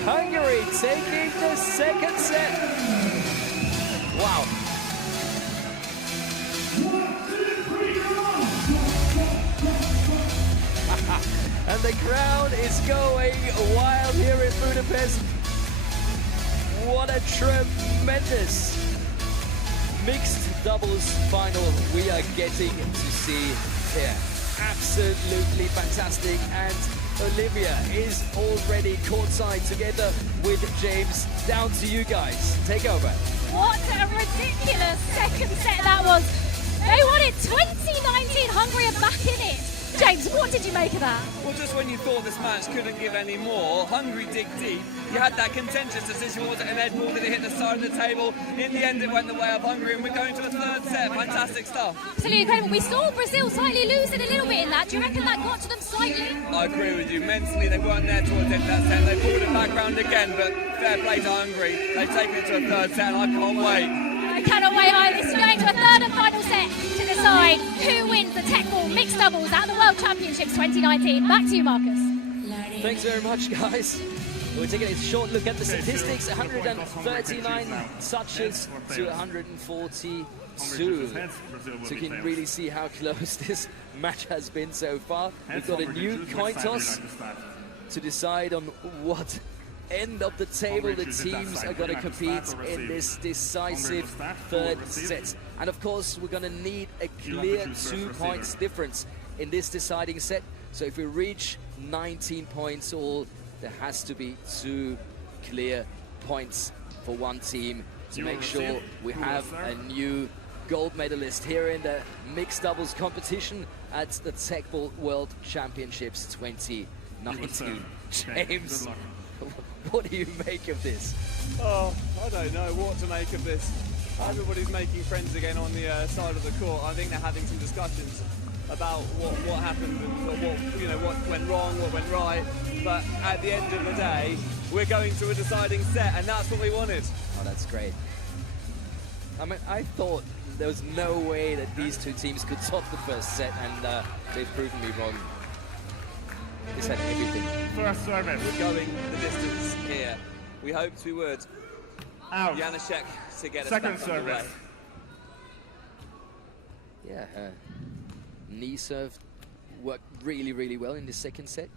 Hungary taking the second set. Wow. And the crowd is going wild here in Budapest. What a tremendous mixed doubles final we are getting to see here. Absolutely fantastic, and Olivia is already courtside together with James. Down to you guys. Take over. What a ridiculous second set that was. They won it 2019. Hungary are back in it. James, what did you make of that? Well, just when you thought this match couldn't give any more, Hungary dig deep. You had that contentious decision, was it an edge ball? Did it hit the side of the table? In the end, it went the way of Hungary, and we're going to the third set. Fantastic stuff. Absolutely incredible. We saw Brazil slightly losing a little bit in that. Do you reckon that got to them slightly? I agree with you. Mentally, they weren't there towards the end of that set. They pulled it back round again, but fair play to Hungary. They've taken it to a third set, and I can't wait. I cannot wait either. It's going to a third and final set to decide who wins the Teqball mixed doubles at the World Championships 2019. Back to you, Marcus. Thanks very much, guys. We're taking a short look at the statistics. 139 touches to 142. So you can really see how close this match has been so far. We've got a new coin toss to decide on what end of the table the teams are going to compete in this decisive third set. And of course, we're going to need a clear 2 points difference in this deciding set. So if we reach 19 points all, there has to be 2 clear points for one team to make sure we have a new gold medalist here in the mixed doubles competition at the Teqball World Championships 2019. James, what do you make of this? Oh, I don't know what to make of this. Everybody's making friends again on the side of the court. I think they're having some discussions about what happened and what went wrong, what went right. But at the end of the day, we're going to a deciding set, and that's what we wanted. Oh, that's great. I mean, I thought there was no way that these two teams could top the first set, and they've proven me wrong. This had everything. First service. We're going the distance here. We hoped we would. Out. Janacek to get us Second back underway. service. Yeah, her knee serve worked really, really well in the second set.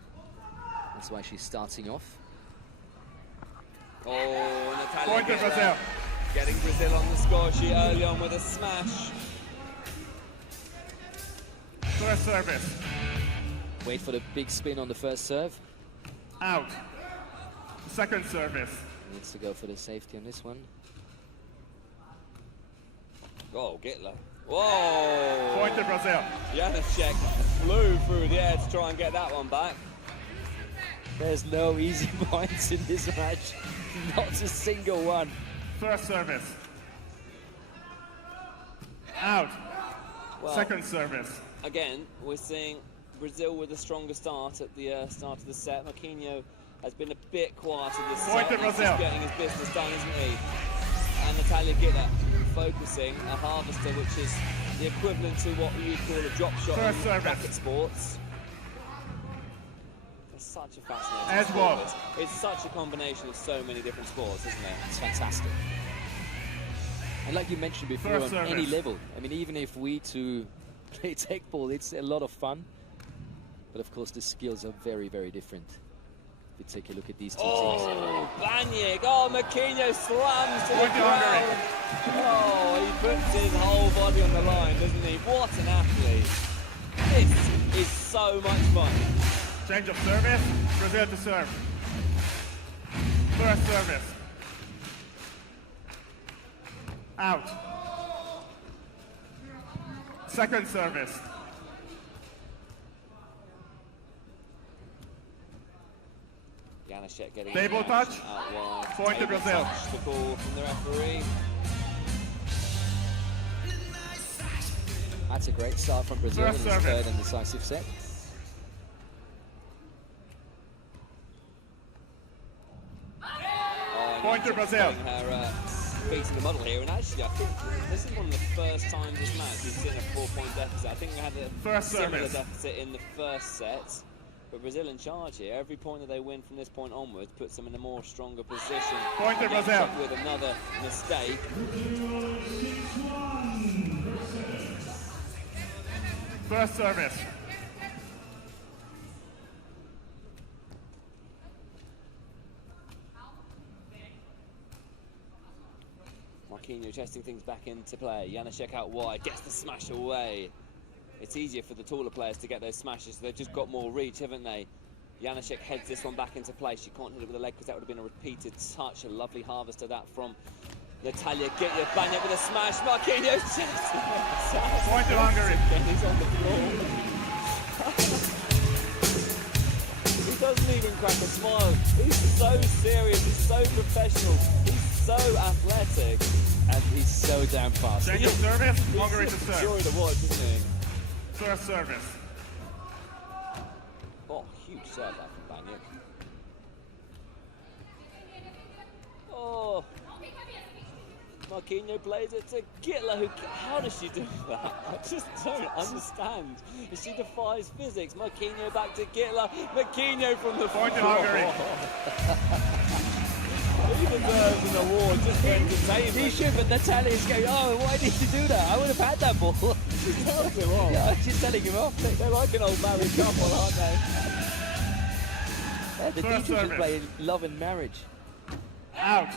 That's why she's starting off. Oh, Natalia Point to Guerra Brazil. getting Brazil on the score sheet early on with a smash. First service. Wait for the big spin on the first serve. Out. Second service. Needs to go for the safety on this one. Oh, Gittler. Whoa! Point to Brazil. Janacek flew through the air to try and get that one back. There's no easy points in this match. Not a single one. First service. Out. Well, Second service. again, we're seeing Brazil with a stronger start at the start of the set. Marquinhos has been a bit quieter this Point set. to He's Brazil. just getting his business done, isn't he? And Natalia Gittler focusing a harvester, which is the equivalent to what you'd call a drop shot First in service. racket sports. It's such a fascinating Edge sport. ball. It's such a combination of so many different sports, isn't it? It's fantastic. And like you mentioned before, First on any service. level, I mean, even if we two play Teqball, it's a lot of fun. But of course, the skills are very, very different. If you take a look at these two teams. Oh, Banyik. Oh, Marquinhos slams to the Point to Hungary. ground. Oh, he puts his whole body on the line, doesn't he? What an athlete. This is so much fun. Change of service. Brazil to serve. First service. Out. Second service. Janacek getting Table the touch. action out wide. Point to Table Brazil. touch, the call from the referee. That's a great start from Brazil in First this service. third and decisive set. Oh, and Point to Janacek's Brazil. getting her feet in the muddle here, and actually I think this is one of the first times this match we've seen a 4-point deficit. I think we had a First similar service. deficit in the first set, but Brazil in charge here. Every point that they win from this point onwards puts them in a more stronger position. Point to Janacek Brazil. with another mistake. First service. Marquinhos testing things back into play. Janacek out wide, gets the smash away. It's easier for the taller players to get those smashes. They've just got more reach, haven't they? Janaszek heads this one back into play. She can't hit it with a leg because that would have been a repeated touch. A lovely harvest of that from Natalia Gittler. Baniak with a smash. Marquinhos just... Point to Hungary. He's on the floor. He doesn't even crack a smile. He's so serious. He's so professional. He's so athletic. And he's so damn fast. Change of service, Hungary to He's a serve. joy to watch, isn't he? First service. Oh, huge serve that from Baniak. Oh, Marquinhos plays it to Gittler, who, how does she do that? I just don't understand. She defies physics. Marquinhos back to Gittler. Marquinhos from the Point to floor. Hungary. He deserves an award just for entertainment. He should, but Natalia's going, oh, why did you do that? I would have had that ball. She's telling him off. Yeah, she's telling him off. They're like an old married couple, aren't they? Yeah, the First teachers should service. play Love and Marriage. Out.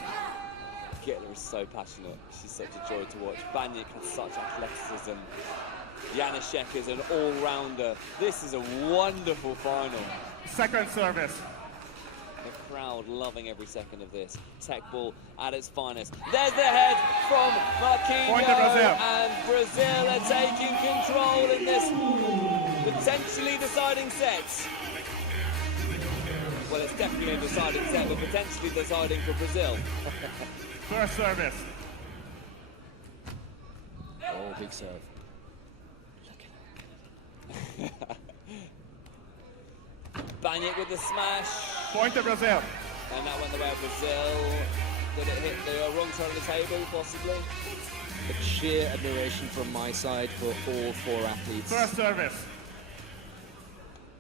Gittler is so passionate. She's such a joy to watch. Baniak has such athleticism. Janaszek is an all-rounder. This is a wonderful final. Second service. The crowd loving every second of this. Teqball at its finest. There's the head from Marquinhos. Point to Brazil. And Brazil are taking control in this potentially deciding set. Well, it's definitely a deciding set, but potentially deciding for Brazil. First service. Oh, big serve. Baniak with the smash. Point to Brazil. And that went the way of Brazil. Did it hit the wrong side of the table, possibly? But sheer admiration from my side for all four athletes. First service.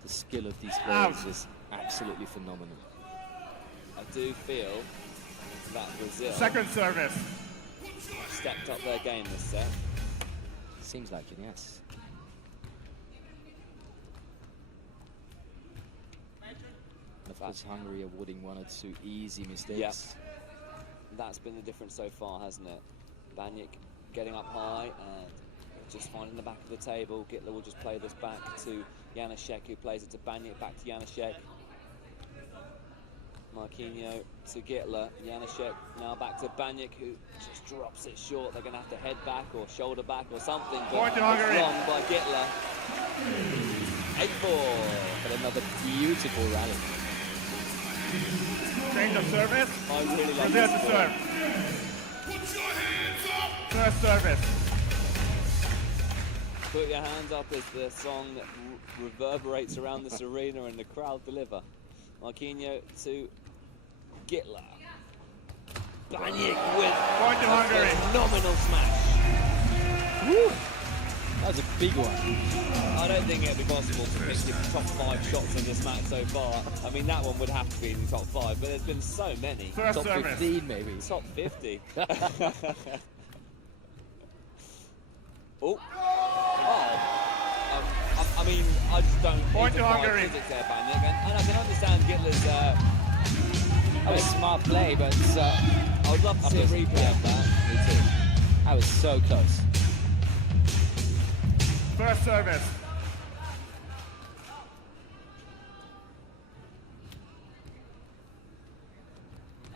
The skill of these Out. players is absolutely phenomenal. I do feel that Brazil Second service. stepped up their game this set. Seems like it, yes. And of course, Hungary awarding one or two easy mistakes. Yes. That's been the difference so far, hasn't it? Baniak getting up high and just finding the back of the table. Gittler will just play this back to Janaszek, who plays it to Baniak, back to Janaszek. Marquinhos to Gittler. Janaszek now back to Baniak, who just drops it short. They're going to have to head back or shoulder back or something. But Point to it's Hungary. won by Gittler. 8-4. But another beautiful rally. Change of service. I really like Brazil this to ball. serve. First service. Put your hands up is the song that reverberates around this arena and the crowd deliver. Marquinhos to Gittler. Baniak with Point to a Hungary. phenomenal smash. Woo! That was a big one. I don't think it'd be possible to pick the top 5 shots in this match so far. I mean, that one would have to be in the top 5, but there's been so many. First Top service. 15 maybe. Top 50. Oh. I mean, I just don't Point to defy Hungary. physics there, Baniak, and I can understand Gittler's. That was a smart play, but I would love to see a replay of that. me too. That was so close. First service.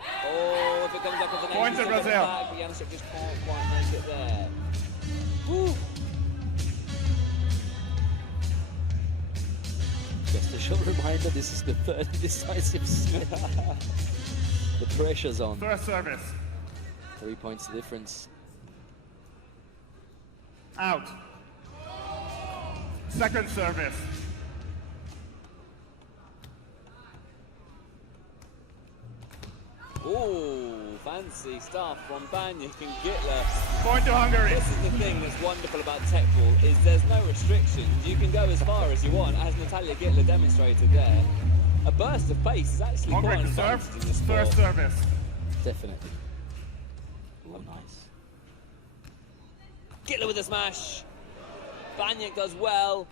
Oh, if it comes up with an Point to Brazil. back, but Janaszek just can't quite make it there. Woo. Just a short reminder, this is the third decisive set. The pressure's on. First service. 3 points difference. Out. Second service. Ooh, fancy stuff from Baniak and Gittler. Point to Hungary. This is the thing that's wonderful about Teqball, is there's no restrictions. You can go as far as you want, as Natalia Gittler demonstrated there. A burst of pace is actually quite Hungary an to serve. advantage in this sport. First service. Definitely. Oh, nice. Gittler with a smash. Baniak does well.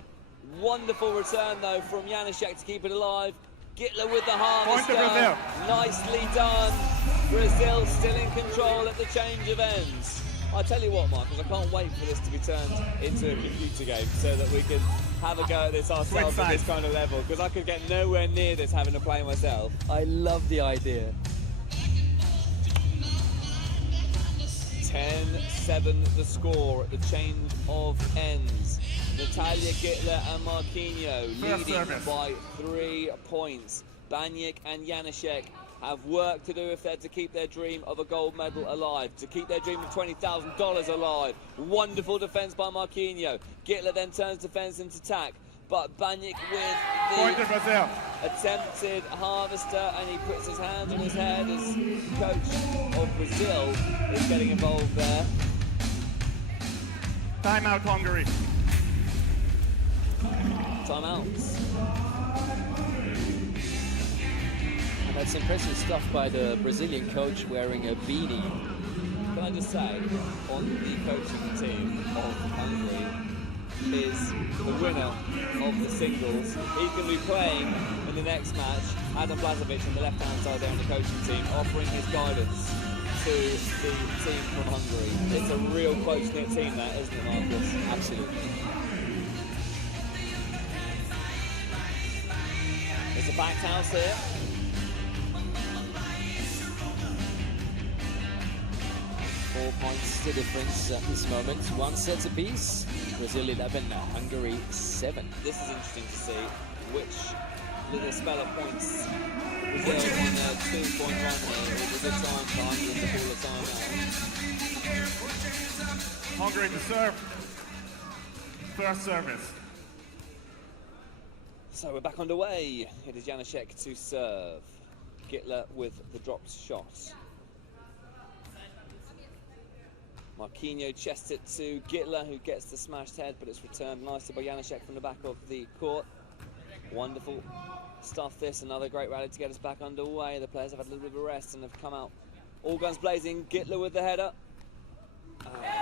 Wonderful return though from Janaszek to keep it alive. Gittler with the harvester. Point to Brazil. Nicely done. Brazil still in control at the change of ends. I tell you what, Marcus, I can't wait for this to be turned into a computer game so that we can have a go at this ourselves Switch at this sides. kind of level, because I could get nowhere near this having to play myself. I love the idea. 10-7 the score at the change of ends. Natalia Gittler and Marquinhos First leading service. by 3 points. Baniak and Janaszek have work to do if they're to keep their dream of a gold medal alive, to keep their dream of $20,000 alive. Wonderful defence by Marquinhos. Gittler then turns defence into attack, but Baniak with Point to the Brazil. attempted harvester, and he puts his hands on his head as coach of Brazil is getting involved there. Timeout, Hungary. Timeouts. And that's impressive stuff by the Brazilian coach wearing a beanie. Can I just say, on the coaching team of Hungary is the winner of the singles. He's going to be playing in the next match. Adam Blazovic on the left-hand side there on the coaching team, offering his guidance to the team from Hungary. It's a real close-knit team that, isn't it, Marcus? Absolutely. It's a packed house here. Four points the difference at this moment. 1 set apiece. Brazil 11, Hungary 7. This is interesting to see which little spell of points Brazil on their 2-point run here. It was a good time for Hungary to call a timeout. Hungary to serve. First service. So we're back underway. It is Janaszek to serve. Gittler with the dropped shot. Marquinhos chests it to Gittler, who gets the smashed head, but it's returned nicely by Janaszek from the back of the court. Wonderful stuff this. Another great rally to get us back underway. The players have had a little bit of a rest and have come out all guns blazing. Gittler with the header.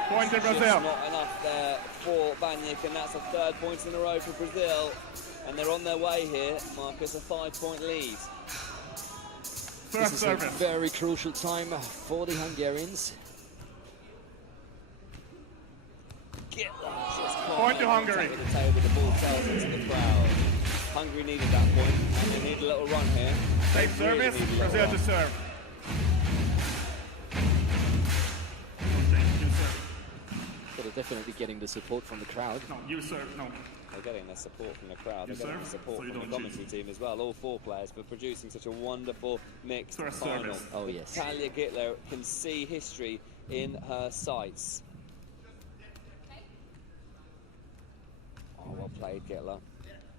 Point to Just Brazil. not enough there for Baniak, and that's a 3rd point in a row for Brazil. And they're on their way here, Marcus, a 5-point lead. First This is a service. very crucial time for the Hungarians. Gittler just can't Point to make Hungary. contact with the table, the ball sails into the crowd. Hungary needed that point, and they need a little run here. They Same really service. need a little Brazil run. to serve. You serve. But they're definitely getting the support from the crowd. No, you serve. No. They're getting their support from the crowd. You They're getting serve, the support so you from the don't commentary team as well. All 4 players for producing such a wonderful mixed First final. service. Oh, yes. Natalia Gittler can see history in her sights. Oh, well played, Gittler.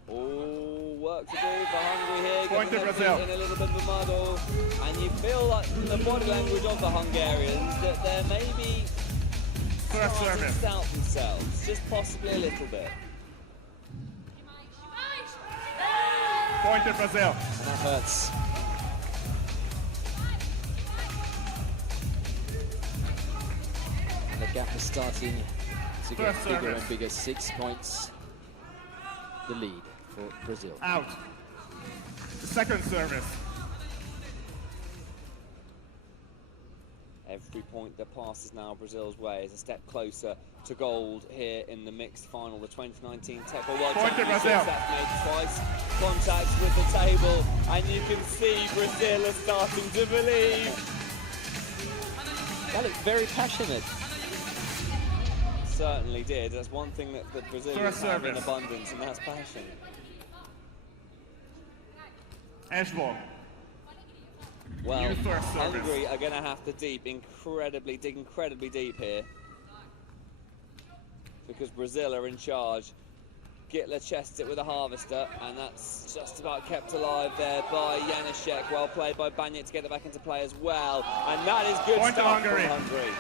Oh, work to do for Hungary here. Point getting to their Brazil. feet in a little bit of a muddle. And you feel like from the body language of the Hungarians that they're maybe First starting to service. doubt themselves, just possibly a little bit. Point to Brazil. And that hurts. And the gap is starting to get First bigger service. and bigger. 6 points, the lead for Brazil. Out. The second service. Every point that passes now Brazil's way is a step closer to gold here in the mixed final, the 2019 Teqball World Point to Championships. Brazil. That's made twice contact with the table, and you can see Brazil are starting to believe. That looked very passionate. Certainly did. That's one thing that the Brazilians First have in service. abundance, and that's passion. Edgeball. Well, New first service. Hungary are going to have to dig incredibly deep here, because Brazil are in charge. Gittler chests it with a harvester, and that's just about kept alive there by Janaszek. Well played by Baniak to get it back into play as well, and that is good Point to stuff Hungary. from Hungary.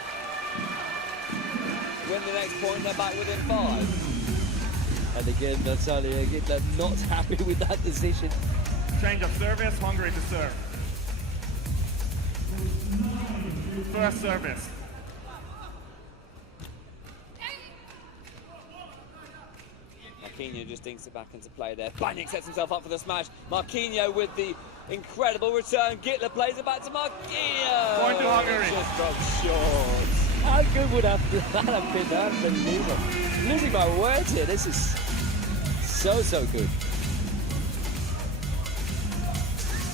Win the next point, they're back within 5. And again, Natalia Gittler not happy with that decision. Change of service. Hungary to serve. First service. Marquinhos just dinks it back into play there. Baniak sets himself up for the smash. Marquinhos with the incredible return. Gittler plays it back to Marquinhos. Point to Hungary. Just dropped short. How good would that have been? Unbelievable. Losing my words here. This is so good.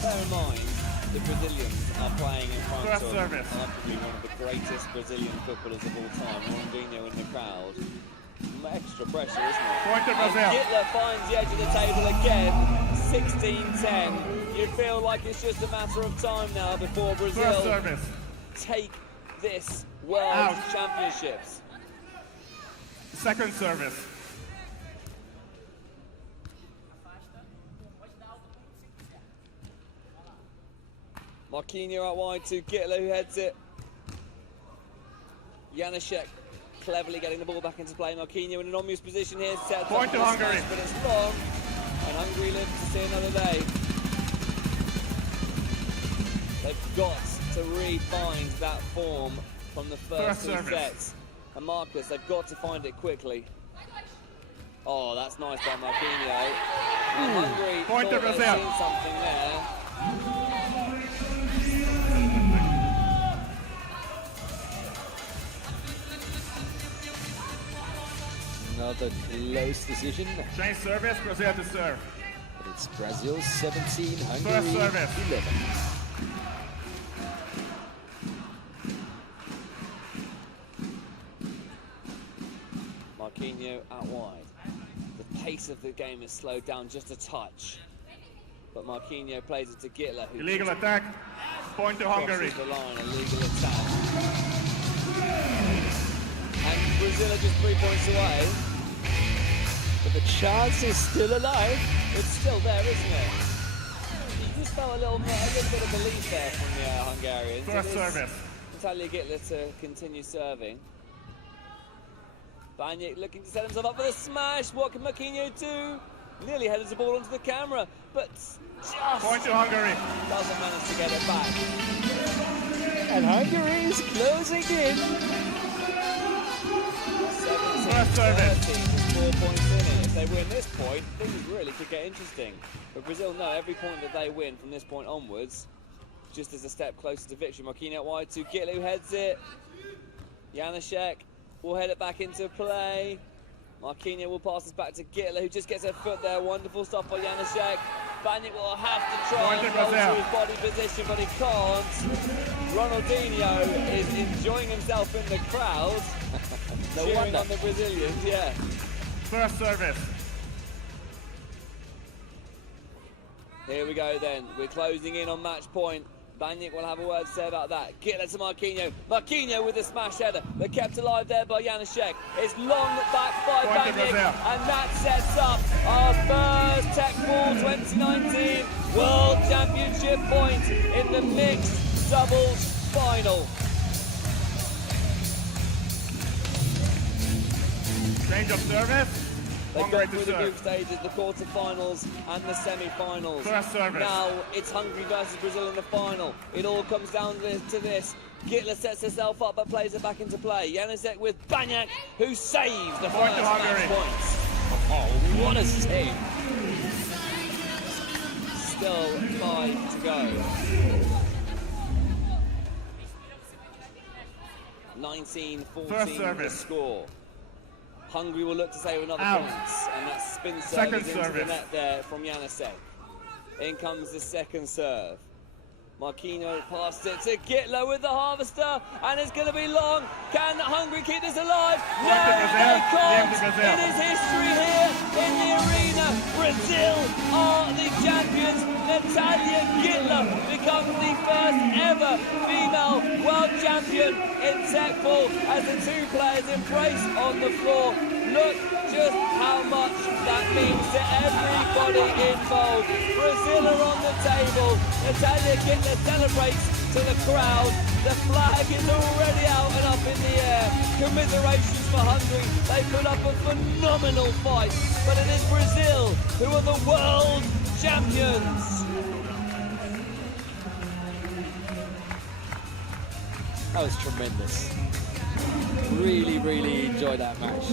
Bear in mind, the Brazilians are playing in front First of service. arguably one of the greatest Brazilian footballers of all time, Ronaldinho in the crowd. Extra pressure, isn't it? Point to And Brazil. Gittler finds the edge of the table again, 16-10. You feel like it's just a matter of time now before First Brazil service. take this World Out. Championships. Second service. Marquinhos out wide to Gittler, who heads it. Janaszek cleverly getting the ball back into play. Marquinhos in an obvious position here. Set Point to up Hungary. smash, but it's long. And Hungary lives to see another day. They've got to re-find that form from the first two service. sets. And Marcus, they've got to find it quickly. Oh, that's nice by Marquinhos. And Hungary Point to thought they'd Brazil. seen something there. Another close decision. Change service, Brazil to serve. But it's Brazil 17, First Hungary service. 11. Marquinhos out wide. The pace of the game is slowed down just a touch. But Marquinhos plays it to Gittler, who Illegal attack. Point to Hungary. crosses the line, a legal attack. And Brazil are just 3 points away. But the chance is still alive. It's still there, isn't it? You just felt a little bit of belief there from the Hungarians. First It is service. Natalia Gittler to continue serving. Baniak looking to set himself up for the smash. What can Marquinhos do? Nearly headed the ball onto the camera, but just Point to Hungary. doesn't manage to get it back. And Hungary is closing in. 17-13, First service. just 4 points in it. If they win this point, things really could get interesting. But Brazil know every point that they win from this point onwards just as a step closer to victory. Marquinhos out wide to Gittler, who heads it. Janaszek will head it back into play. Marquinhos will pass this back to Gittler, who just gets her foot there. Wonderful stuff by Janaszek. Baniak will have to try Point and to go to Brazil. his body position, but he can't. Ronaldinho is enjoying himself in the crowd. No cheering wonder. on the Brazilians, yeah. First service. Here we go then. We're closing in on match point. Baniak will have a word to say about that. Gittler to Marquinhos. Marquinhos with a smash header. They're kept alive there by Janaszek. It's long back by Point to Baniak. Brazil. And that sets up our first Teqball 2019 World Championship point in the mixed doubles final. Change of service. They've Hungary got to through the group serve. stages, the quarterfinals and the semi-finals. First service. Now it's Hungary versus Brazil in the final. It all comes down to this. Gittler sets herself up but plays it back into play. Janaszek with Baniak, who saves the Point first to Hungary. match points. Oh, what a save. Still 5 to go. 19-14 First the service. score. Hungary will look to save another Out. points, and that spin Second service into the service. net there from Janaszek. In comes the second serve. Marquinhos passed it to Gittler with the harvester, and it's going to be long. Can Hungary keep this alive? No, Point to Brazil. they can't. Game to Brazil. It is history here in the arena. Brazil are the champions. Natalia Gittler becomes the first ever female world champion in Teqball as the two players embrace on the floor. Look just how much that means to everybody involved. Brazil are on the table. Natalia Gittler celebrates to the crowd. The flag is already out and up in the air. Commiserations for Hungary. They put up a phenomenal fight. But it is Brazil who are the world champions. That was tremendous. Really, really enjoyed that match.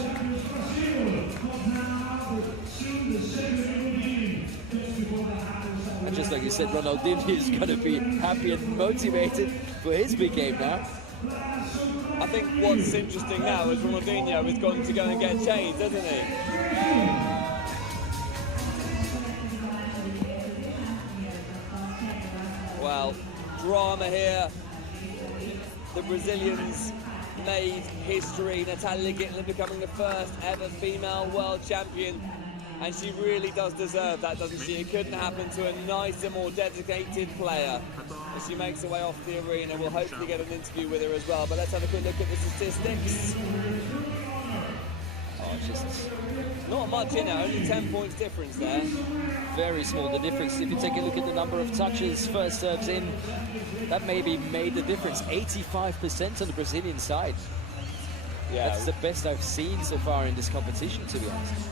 And just like you said, Ronaldinho is going to be happy and motivated for his big game now. I think what's interesting now is Ronaldinho is going to go and get changed, doesn't he? drama here. The Brazilians made history. Natalia Gittler becoming the first ever female world champion. And she really does deserve that, doesn't she? It couldn't happen to a nicer, more dedicated player. As she makes her way off the arena, we'll hopefully get an interview with her as well. But let's have a quick look at the statistics. Oh, just Not much in it, only 10 points difference there. very small, the difference. If you take a look at the number of touches, first serves in, that maybe made the difference. 85% on the Brazilian side. Yeah, That's the best I've seen so far in this competition, to be honest.